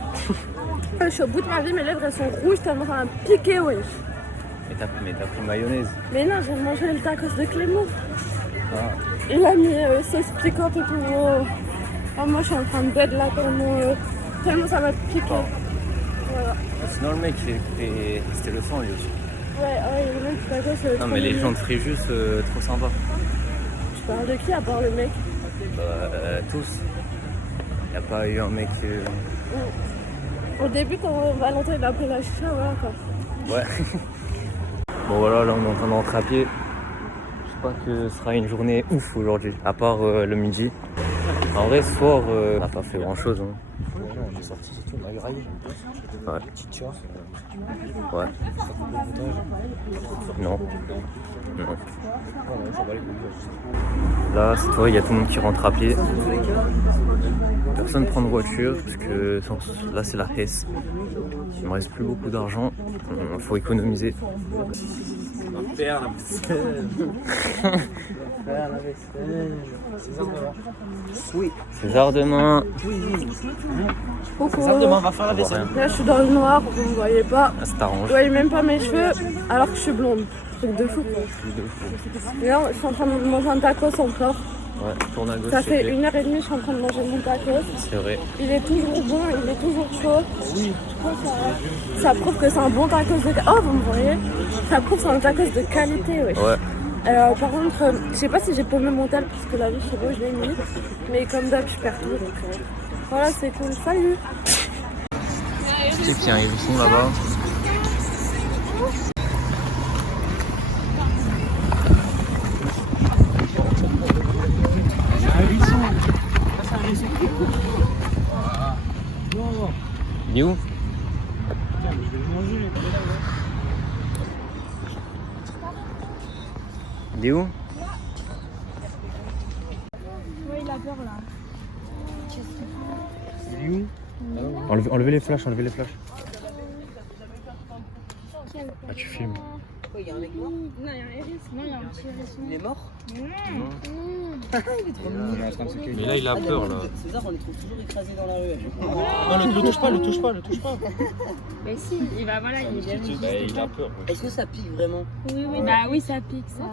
Je suis au bout de ma vie, mes lèvres elles sont rouges tellement ça m'a piqué, wesh. Mais t'as pris mayonnaise. Mais non, j'ai mangé le tacos de Clément. Ah. Il a mis sauce piquante et tout. Oh, moi je suis en train de bed là tellement ça m'a piqué. Oh. Voilà. Sinon le mec c'était le sang lui aussi. Ouais, le mec du tacos. Non mais les gens de Fréjus, trop sympa. Tu parles de qui à part le mec? Tous. Y a pas eu un mec. Au début quand Valentin il a appelé la chicha, voilà quoi. Ouais. Bon voilà, là on est en train de rentrer à pied. Je sais pas que ce sera une journée ouf aujourd'hui, à part le midi. En vrai ce soir, on n'a pas fait grand chose. Hein. On est sorti, c'est tout, on a eu raillé. Ouais. Petite char. Ouais. Non. Non. Là, cette fois, il y a tout le monde qui rentre à pied. Personne ne prend de voiture, parce que là, c'est la Hesse. Il me reste plus beaucoup d'argent. Il faut économiser. Faire la vaisselle. Faire la vaisselle. César demain. Oui. César demain. Oui. Coucou. César demain, on va faire la vaisselle. Là, je suis dans le noir, vous me voyez pas. Ah, ça t'arrange. Vous voyez même pas mes cheveux, alors que je suis blonde. Truc de fou, quoi. Et là, je suis en train de manger un tacos encore. Ouais, tourne à gauche. Ça fait 1h30 je suis en train de manger mon tacos. C'est vrai. Il est toujours bon, il est toujours chaud. Oui. Ça prouve que c'est un bon tacos de... Oh, vous me voyez? Ça prouve que c'est un tacos de qualité, ouais. Ouais. Par contre, je sais pas si j'ai paumé mon tel parce que la vie, je sais pas où je l'ai mis. Mais comme d'hab, je perds tout. Donc, voilà, c'est cool. Salut! Et puis, ils sont là-bas. Il est où? Il est où? Ouais, il a peur là. Il est où? Enlevez les flashs, enlevez les flashs. Ah, tu filmes. Quoi, il y a un mec mort? Non, il y a un hérisson. Non, il y a un petit hérisson. Il est mort? Non. Il est trop mignon. Mais là, il a peur là. César, on les trouve toujours écrasés dans la rue. Non, le touche pas, le touche pas, le touche pas. Mais si, il va, voilà, il est bien. Il a peur. Est-ce que ça pique vraiment? Oui, oui, bah oui, ça pique ça.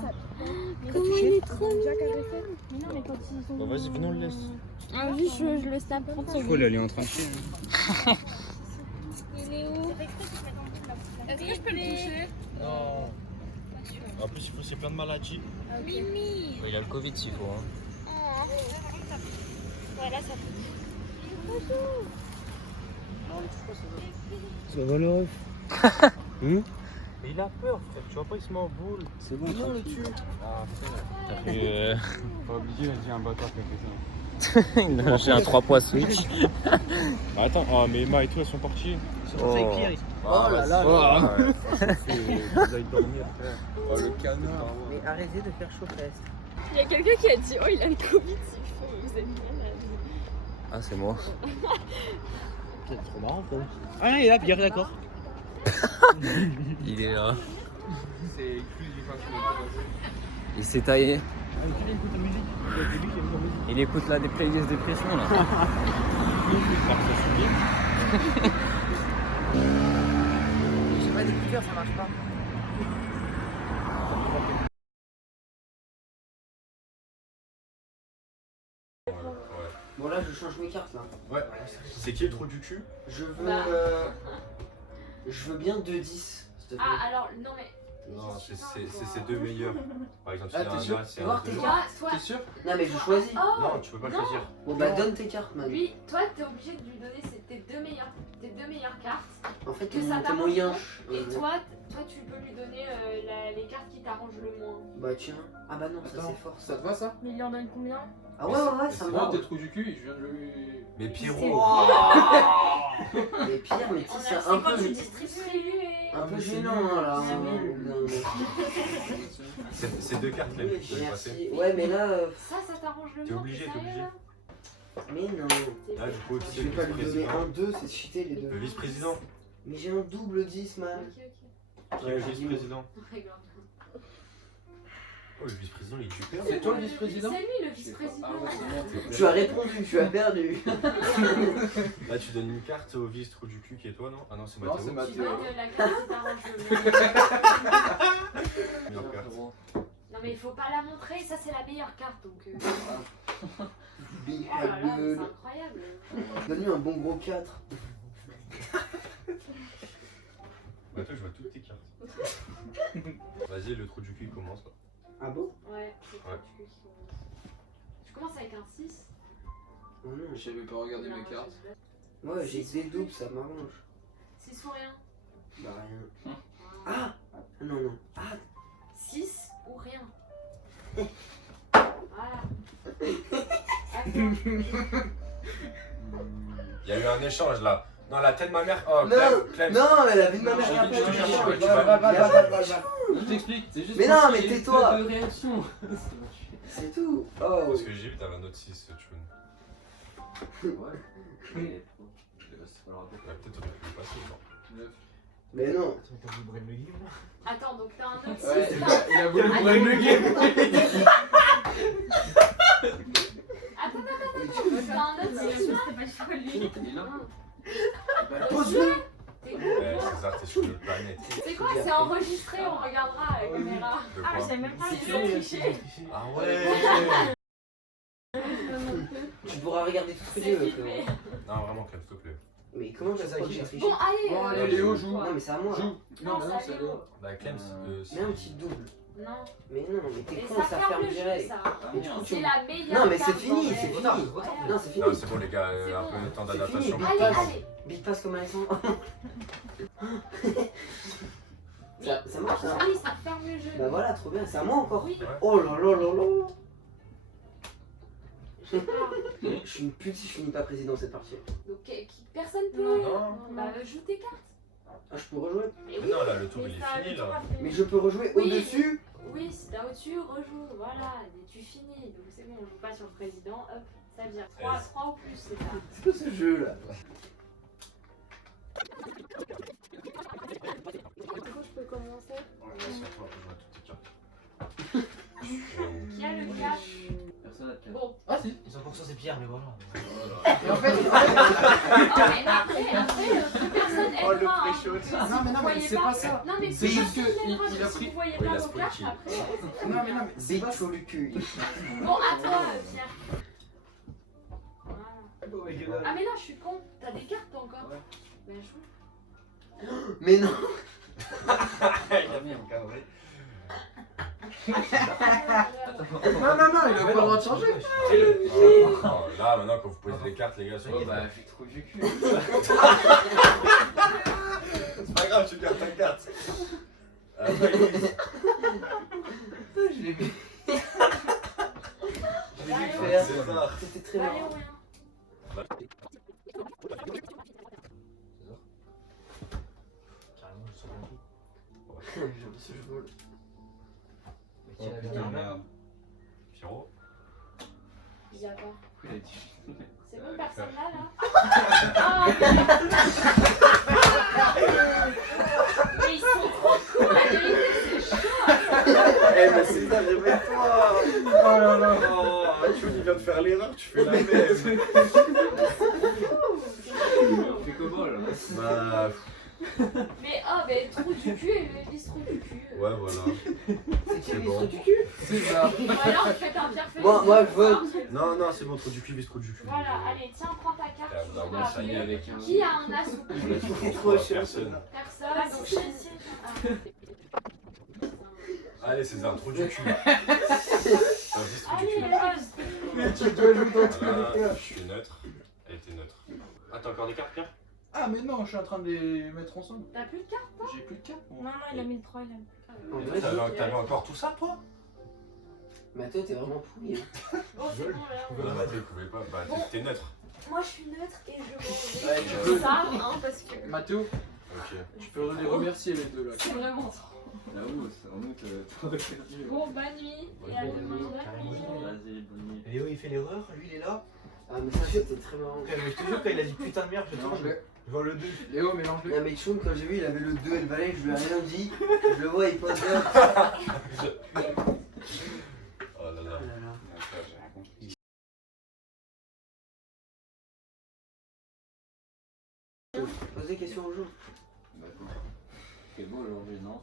Comment il est trop mignon. Mais non, mais quand ils sont... Bon, vas-y, venez, on le laisse. Ah oui, je le tape. Cool, elle est en train de chier. Il est où? Est-ce que je peux le toucher? Non. En plus, il faut c'est plein de maladies. Mimi. Il a le Covid s'il faut. Hein. Voilà, ça pique. Ça va le ref. Mais il a peur, frère. Tu vois pas, il se met en boule. C'est bon, on le tue. Ah, T'as fait. Pas obligé, il a dit un bâtard qui a fait ça. J'ai un 3 poids switch. Bah, attends, oh, mais Emma et tout, elles sont parties. Oh. Oh là là. Vous allez dormir, frère. Oh, le canard. Mais arrêtez de faire chaud presque. Il y a quelqu'un qui a dit oh il a le Covid s'il faut, vous êtes malade. Ah, c'est moi. C'est trop marrant, quoi. Ah, il est là, Pierre, d'accord. Il est là. C'est exclusif, Il s'est taillé. Il écoute là des playlists dépression là. J'ai pas d'écouteurs, ça marche pas. Bon là je change mes cartes là. Ouais. C'est qui le trou du cul? Je veux Bah. je veux bien 2-10 s'il te plaît. Ah, alors, non mais. Non, c'est ces deux meilleurs. Par exemple, Ah, s'il y a t'es un sûr? gars, c'est Voir un tes deux. cartes. Toi, T'es sûr? Non mais je choisis. Oh, Non, tu peux pas non. choisir. Bon bah donne tes cartes man. lui, toi, t'es obligé de lui donner tes deux meilleures cartes. En fait Que ça t'es t'arrange moyen. Et toi, tu peux lui donner les cartes qui t'arrangent le moins. Bah tiens. Ah bah non ça Attends, c'est fort ça ça. te va ça? Mais il en donne combien? Ah ouais ça me Moi, va. t'es trou du cul, je viens de lui. Mais C'est Pierrot. Mais pire mais tu sais c'est un quand peu tu distribues un peu gênant hein, là. C'est nul. C'est deux cartes là, tu dois les passer. Merci. Ouais mais là Ça t'arrange le moins. T'es obligé, t'es t'es obligé. sérieux, mais non. là Là, du coup, Je vais pas lui donner un 2 c'est cheaté les Le deux. vice-président. Mais j'ai un double 10 man. Ok, Qui est le vice-président? Regarde. Oh, le vice-président, il est super. C'est toi le vice-président? C'est lui le vice-président. Ah ouais, c'est bon, Tu as répondu, tu as perdu. Là, tu donnes une carte au vice trou du cul qui est toi, non? Ah non, c'est Non, Mathéo. c'est Tu Mathéo. donnes la carte qui t'arrange le moins. Meilleure carte. Non mais il faut pas la montrer, ça c'est la meilleure carte donc. Big Oh là là, mais gueule. c'est incroyable. Donne-lui un bon gros 4. Bah, toi, je vois toutes tes cartes. Vas-y, le trou du cul commence. Là. Ah bon? Ouais, c'est le truc qui commence. Je commence avec un 6. Oh non. J'avais pas regardé mes cartes. Ouais, j'ai des doubles, ça m'arrange. 6 ou rien. Bah rien. Ah non, non. Ah 6 ou rien. Voilà. Attends. Il y a eu un échange là. Non, la tête de ma mère. Oh, non, Clem. non, mais la vie de ma mère, Je il y a te dis, je te pas dis, d'échange. tu vas- Je t'explique, c'est juste. Mais pour non, qu'il mais y ait tais-toi. peu de réaction. C'est tout. Oh. Parce que j'ai vu, t'avais un autre 6, tu veux. Ouais. Mais c'est pas le rappel. Ouais, peut-être t'aurais pu le passer, genre. Mais non. T'as voulu brain le game là? Attends, donc t'as un autre 6 Ouais, là. il a voulu brain le game. Attends, t'as un autre 6 là. C'est pas lui. Il est là. Pose-le. T'es cool. Ouais, c'est ça, t'es sur une planète. C'est quoi? C'est enregistré, on regardera à la caméra. De Ah, quoi? je savais même pas C'est que tu triché. Ah ouais. Tu pourras regarder tout ce que tu C'est veux. filmé. Non, vraiment, Clem, s'il te plaît. Mais comment tu crois que j'ai triché? Bon, allez. Bon, allez, Léo joue. Non, mais c'est à moi. Joue. Non, Non, c'est c'est Léo. Bah, Clem, Mais un petit double. Non. Mais non, mais t'es Mais con, ça ça ferme ferme le jeu, direct. ça. Mais du coup, tu. C'est la meilleure Non, mais c'est carte fini, en c'est vrai. fini. Incroyable. Non, c'est fini. Non, c'est bon, les gars, C'est un bon. peu de temps C'est d'adaptation. fini. Allez, allez. Big pass comme Alexandre. Ça marche ça? Oui, ça ferme le jeu. Bah voilà, trop bien, c'est à moi encore. Oui. Oh là là là là. Je sais pas. Je suis une pute si je finis pas président cette partie. Donc, personne peut. Non. Bah, joue tes cartes. Ah, je peux rejouer? Mais Mais oui. non, là, le tour, Mais il est ça, fini, le tour là. a fini. Mais je peux rejouer Oui. au-dessus? Oui, si t'as au-dessus, rejoue. Voilà, et tu finis. Donc, c'est bon, on joue pas sur le président. Hop, ça vient. 3 ou plus, c'est ça. C'est quoi ce jeu là? Du coup, je peux commencer. Ouais, sur toi, je vois toutes tes cartes. Qui a le 4? Personne n'a de carte. Bon. Ah si. 100% c'est Pierre, mais voilà. Et en fait, Oh, mais après, plus personne Oh, le aidera. Hein. pré-shot. Si non, mais vous non, mais voyez c'est pas ça. Non, mais C'est plus juste personne que aidera, il a si pris- vous voyez Oui, pas il a vos cartes, spoilé. après, c'est non, mais c'est Big pas chaud le cul. bon, à toi, Pierre. Voilà. Ah, mais non, je suis con. T'as des cartes toi, encore? Ouais. Ben, joue. Mais non. Il a mis un cadré. Non, non, non, il a pas le droit de changer. Non, là, maintenant, quand vous posez des cartes, les gars, c'est Oh bah, je suis trop du cul. c'est pas grave, tu gardes ta carte. Après, Je l'ai vu. Je l'ai vu Allez, faire. César. C'était très Allez, marrant. ou rien. Carrément, je sors tout. J'aime ce jeu. Mais qui a la dernière merde? Pierrot. Il y a pas. Il a dit. C'est bon, personne là, là? Ah, mais ils sont trop cool, la vérité, c'est chaud. Eh, bah c'est ça, j'aimerais il vient de faire l'erreur, tu fais la même. On fait comment là? Bah. Mais oh, mais trou du cul et le bistrot du cul. Ouais, voilà. C'est qui C'est les bon. trous du cul? C'est ça. Ou alors faites un pierre feuille. Moi, je vote. Non, non, c'est bon, trop du cul, bistrot du cul. Voilà, allez, tiens, prends ta carte. Ah, tu bah, vas moi, ça y est, appeler. avec un- Qui a un as ou C'est trop chiant. Personne. personne? Donc ici. Allez, César, trop du cul. Ça vise trop du Allez, cul. rose. Mais tu dois jouer dans tous les Voilà, cas. je suis neutre. Elle était neutre. Ah, t'as encore des cartes, Pierre? Ah, mais non, je suis en train de les mettre ensemble. T'as plus de carte? J'ai plus de cartes. Non, non, il a mis le 3, il a mis le 3. En Et vrai, toi, t'avais encore tout ça, toi? Mathéo, t'es vraiment pourri. Hein. Oh, c'est bon, là. Ah, bah, tu pouvais pas. Bah, t'es neutre. Moi, je suis neutre et je Ouais, tu mange peux. ça, hein, parce que Mathéo, Ok. tu peux les remercier les deux là. c'est vraiment trop. La housse, en août, t'aurais perdu. Bon, bonne nuit. Et à demain. Vas-y, bonne nuit. Léo il fait l'erreur, lui il est là. Ah, mais ça, c'était très marrant. Mais je te jure, quand il a dit putain de merde, je tourne. Mélange-le. Je vois le 2. Léo, mélange-le. Non, mais Choum, quand j'ai vu, il avait le 2 et le valet, je lui ai rien dit. Je le vois, il pose là. Oh là là. Oh là là. Pose des questions aux gens. Bah, c'est beau aujourd'hui, non?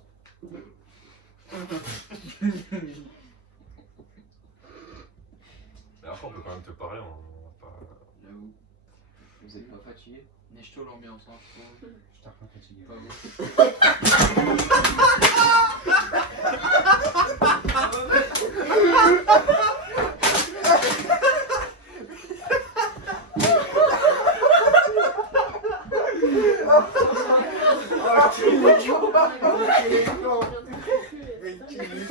Mais après, on peut quand même te parler, on va pas. J'avoue. Vous êtes pas fatigué? Neige-toi l'ambiance, hein. Je t'ai un peu fatigué. Pas bon.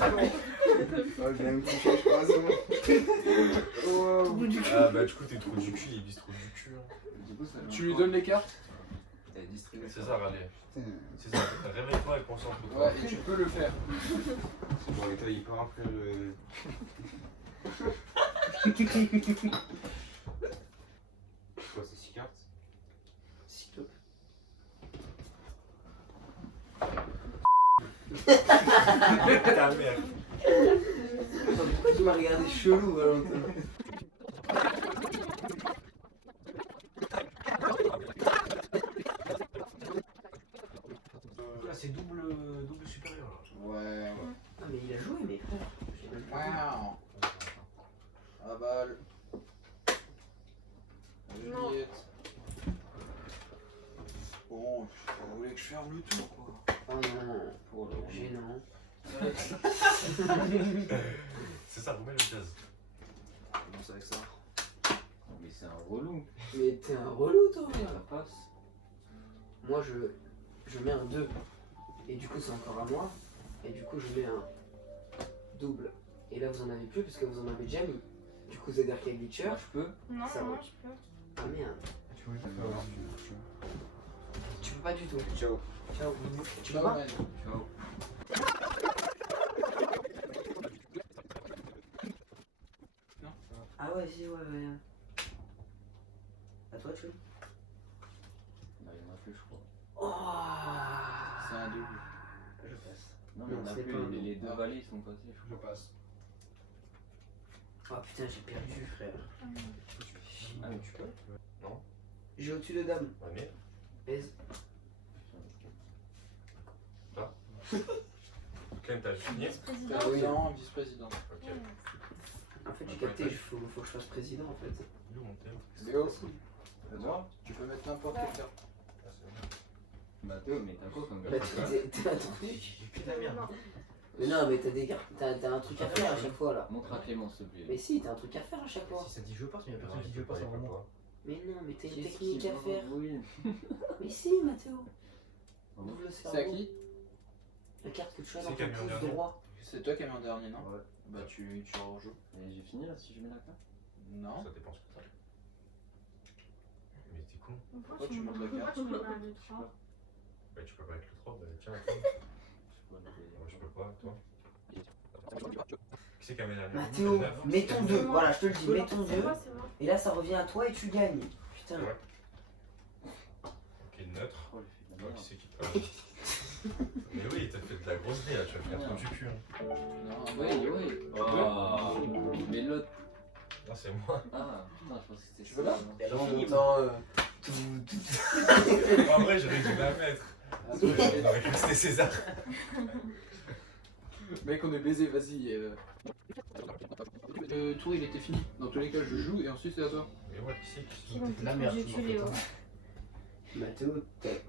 Je vais me coucher, je pense. Ah, bah, du coup, t'es trop du cul, il vise trop du cul. Hein. Du coup, ça Tu lui donnes les cartes? T'as distribué. César, allez. César, réveille-toi et concentre-toi. Ouais, et tu peux le faire. C'est bon, et toi, il part après le. Quoi, c'est 6 cartes? S'il te plaît. Ta mère. Pourquoi tu m'as regardé chelou, Valentin? Là, c'est double supérieur là. Ouais, Ah, mais il a joué, mes frères. J'ai même pas vu. Waouh. Ah balle. Juliette. Bon, vous voulez que je ferme le tour quoi? Oh non, pour le gênant. C'est ça, remets le jazz. Commence avec ça. Non, mais c'est un relou. Mais t'es un relou, toi. Ça passe. Moi, je mets un 2. Et du coup, c'est encore à moi. Et du coup, je mets un double. Et là, vous en avez plus parce que vous en avez déjà mis. Du coup, c'est-à-dire qu'il y a Glitcher. Moi, je peux. Non, Ça non, va. je peux. Ah merde. Tu vois, t'as fait avoir. Tu peux pas du tout. Ciao. Ciao. Tu peux Ciao, pas? man. Ciao. Ah ouais, si, ouais. À toi, tu veux? Bah, il y en a plus, je crois. Oh. C'est un double. Je passe. Non, mais il y en a c'est plus. pas un Les double. deux valets sont passés, je Je crois. passe. Oh putain, j'ai perdu, frère. Ah, mais tu peux. J'ai au-dessus de dame. Ouais, mais. Pèse. Clem, t'as fini? Vice-président. Président, vice-président. Ok. En fait, j'ai capté, faut que je fasse président en fait. Nous, on t'aime. Léo, tu peux mettre n'importe quelle carte. Ah, c'est bon. Mathéo, mais t'as quoi comme Bah, gars? t'as un truc. J'ai plus de la merde. Mais non, mais t'as des cartes, t'as un truc à faire à chaque fois là. Montre à Clément, s'il te plaît. Mais si, t'as un truc à faire à chaque fois. Si ça dit je passe, mais il y a personne Non, qui il dit je peut pas, passe il avant peut moi. Mais non, mais t'as une Qu'est-ce technique qu'il à va- faire. Oui. Mais si, Mathéo. Ouvre le C'est à cerveau. qui? La carte que tu as C'est dans qui a ton mis en pouce dernier droit. C'est toi qui as mis en dernier, non? Ouais. Bah tu rejoues. Et j'ai fini là si je mets la carte? Non. Ça dépend ce que t'as. Mais t'es con. Pourquoi tu montes la Pourquoi carte? tu mets pas le 3? Bah, tu peux pas avec le 3, bah tiens, attends. Moi, je peux pas, toi. Qui c'est qui a mis la dernière? Mathéo, Neuf. mettons 2. Voilà, je te le dis, mettons C'est 2. moi, c'est moi. Et là, ça revient à toi et tu gagnes. Putain. Ouais. Ok, neutre. Oh, j'ai fait de la Toi, merde. qui c'est qui Mais oui, t'as fait de la grosse dé là, tu vas faire trop du cul. Hein. Non, Oui, oui. Oh, mais l'autre. Non, c'est moi. Ah, putain, je pense que c'était Tu veux là? Et alors, en même temps, En vrai, j'aurais dû la mettre. J'aurais cru que c'était César. Mec, on est baisé, vas-y. Le tour il était fini. Dans tous les cas, je joue et ensuite c'est à toi. Mais ouais, qui c'est qui Sinon, La merde, j'ai tu tué m'en Léo. fais pas. Mathéo,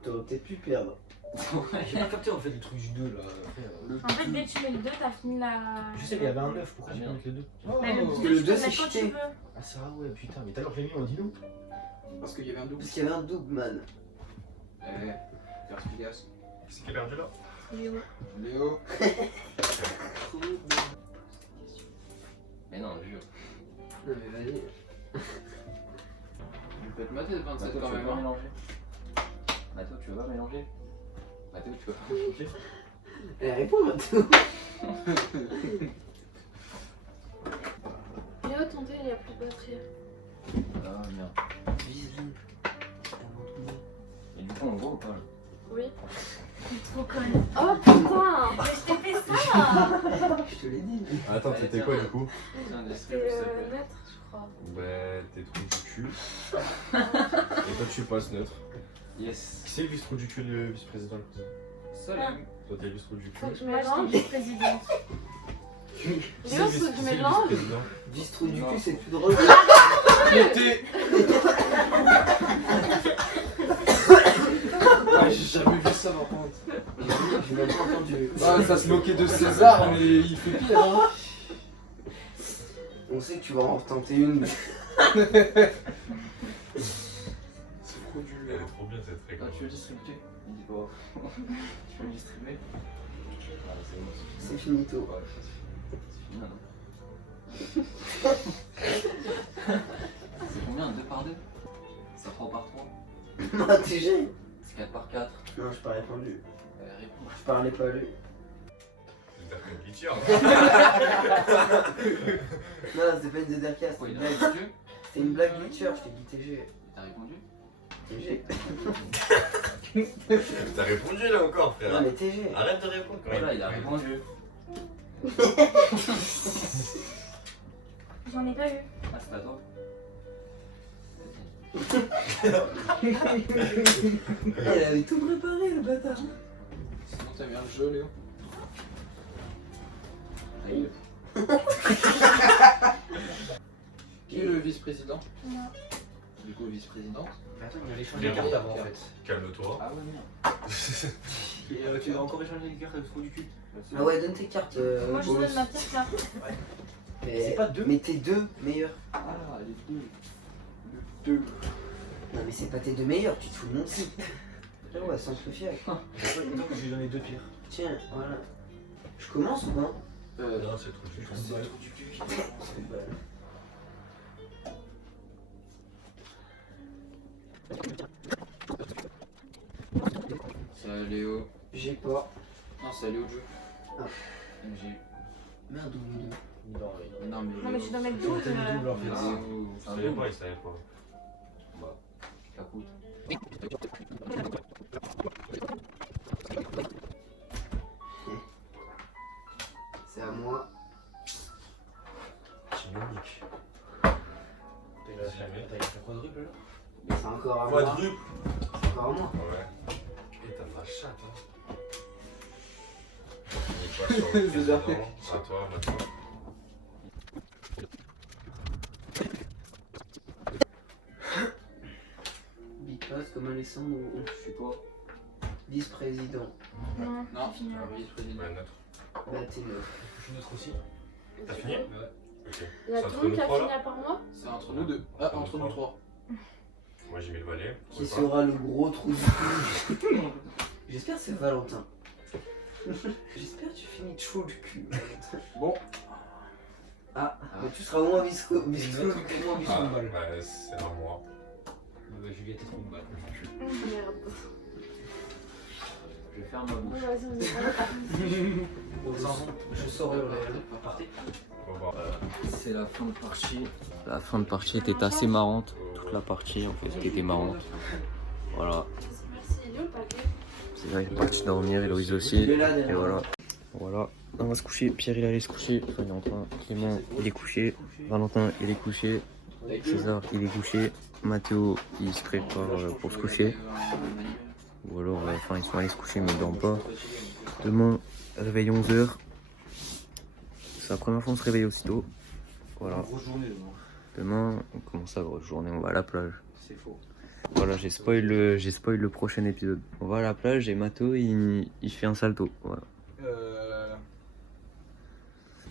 t'aurais peut-être pu perdre. J'ai pas capté en fait le truc du 2 là. En fait, dès que tu mets le 2, t'as fini la. Je sais, mais il y avait un 9, pourquoi j'ai pas mis le 2? Bah, Oh, parce que le le 2, deux, tu peux c'est mettre quand cheaté. tu veux. Ah, ça ouais, putain, mais tout à l'heure je l'ai mis en dino. Parce qu'il y avait un double. Parce qu'il y avait un double, man. Perspigas. C'est qui a perdu là? Léo. Léo. Mais non, jure. Non, mais vas-y. Je peux te mater de 27 Mathéo, quand tu veux même. pas Hein. mélanger? Mathéo, tu veux pas mélanger? Mathéo, tu veux pas mélanger? Elle répond, Mathéo. Léo, ton 2, il y a plus de batterie. Ah merde. Vise-lui. Et du coup, on le voit ou pas là? Oui. Trop conne. Oh putain, mais je t'ai fait ça. Je te l'ai dit. Attends, t'étais quoi du coup? Tiens, C'était distribue, s'il te plaît. neutre, je crois. Bah, t'es trou du cul. Et toi, tu passes neutre. Yes. Qui c'est le vice-trou du cul, le vice-président? Salut. Toi, t'es le vice-trou du cul. Faut que je mélange le président. Qui Léo, c'est faut le que je vice- mélange. vice-président? Distro du cul, c'est plus drôle. Ouais, j'ai jamais vu ça par contre. J'ai même pas entendu. Ah, ça se moquait de César, mais il fait pire. Hein. On sait que tu vas en retenter une. C'est trop du. Elle est trop bien cette Ah, fréquence. tu veux distribuer? Il dit pas. Tu veux distribuer? Ah, c'est bon, c'est C'est fini. finito. Ouais, c'est fini maintenant. C'est combien? 2 par 2? C'est 3 par 3? Non, TG. C'est 4 par 4? Non, je pas répondu. Réponds. Je parlais pas à lui. C'est un peu glitcher. Non, c'était pas une Zedercast. Pourquoi il a C'était répondu? une blague glitcher, je t'ai dit TG. T'as répondu? TG. T'as répondu là encore, Non, frère. mais TG. Arrête de répondre quand Voilà, même. il a répondu. J'en ai pas eu. Ah, c'est pas toi? Elle avait tout préparé, le bâtard. Sinon, t'aimes bien le jeu, Léo? Qui est le vice-président? Moi. Du coup, vice-présidente. Attends, on allait changer les cartes avant en fait. Calme-toi. Ah ouais, merde. Et tu vas encore échanger les cartes avec le trou du cul. Ah ouais, donne tes cartes. Moi, je te Bolos. donne ma petite carte. Mais C'est pas deux. Mais tes deux meilleurs. Ah, les deux. Le deux. Non, mais c'est pas tes deux meilleurs, tu te fous de mon site. Là, on va simplifier. Donc j'ai donné deux pires. Tiens, voilà. Je commence ou pas? Non, c'est le truc du cul. C'est le trou du cul qui commence. C'est Léo. J'ai pas. Non, c'est Léo de jeu. Ah. MG. Merde, ou deux. Non, mais. Non, mais. Non, mais tu dois mettre 12. T'as mis double en fait. Ah, Léo, Il savait pas, il savait pas. Bah, capoute. C'est à moi. Chimonique. T'as fait quadruple là? Mais c'est encore à moi. Quadruple. C'est encore à moi. Ouais. Et t'as de la chatte, hein. On est pas sur le président. À toi, maintenant. Big Pass comme Alessandro. Je suis quoi? Vice-président. Non, Non, c'est fini. vice-président. Ouais, neutre. Bah, t'es neuf. Je suis neutre aussi. T'as fini? Ouais. Ok. Il y a C'est tout entre le monde nous qui a trois, fini là? à part moi. C'est entre nous deux. Ah, entre nous trois. Moi j'ai mis le valet. Qui sera le gros trou du cul? J'espère que c'est Valentin. J'espère que tu finis chaud du cul. Bon. Ah, bah, tu seras au moins vice Au moins vice Ah, une balle. bah, c'est à moi. Juliette est trop une balle. Merde. Je vais faire ma bouche. Vas-y, Je saurai au réel. Partez. On va voir. C'est la fin de partie. La fin de partie était assez marrante. Toute la partie en fait qui était marrante. Voilà. Merci. Il est où le papier? C'est là, il est parti dormir, Héloïse aussi. Il est là Et derrière. voilà. Voilà, on va se coucher. Pierre il allait se coucher. Enfin, il est en train. Clément il est couché. Valentin il est couché. César il est couché. Mathéo il se prépare pour se coucher. Ou alors, enfin ils sont allés se coucher mais ils dorment pas. Demain, réveil 11h. C'est la première fois qu'on se réveille aussitôt. Voilà. Grosse journée demain. Demain, comment ça, grosse journée, on va à la plage. C'est faux. Voilà, j'ai spoil le prochain épisode. On va à la plage et Mato, il fait un salto. Voilà.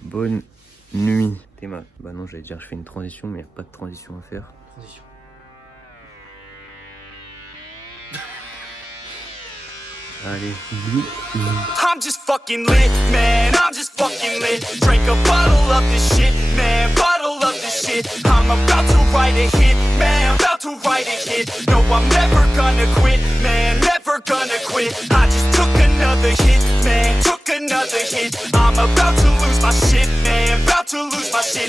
Bonne nuit. Théma. Bah non, j'allais dire je fais une transition, mais il n'y a pas de transition à faire. Transition. Allez. I'm just fucking lit, man, I'm just fucking lit. Drink a bottle of this shit, man, bottle of this shit. I'm about to write a hit, man, about to write a hit. No, I'm never gonna quit, man, never gonna quit. I just took another hit, man, took another hit. I'm about to lose my shit, man, about to lose my shit.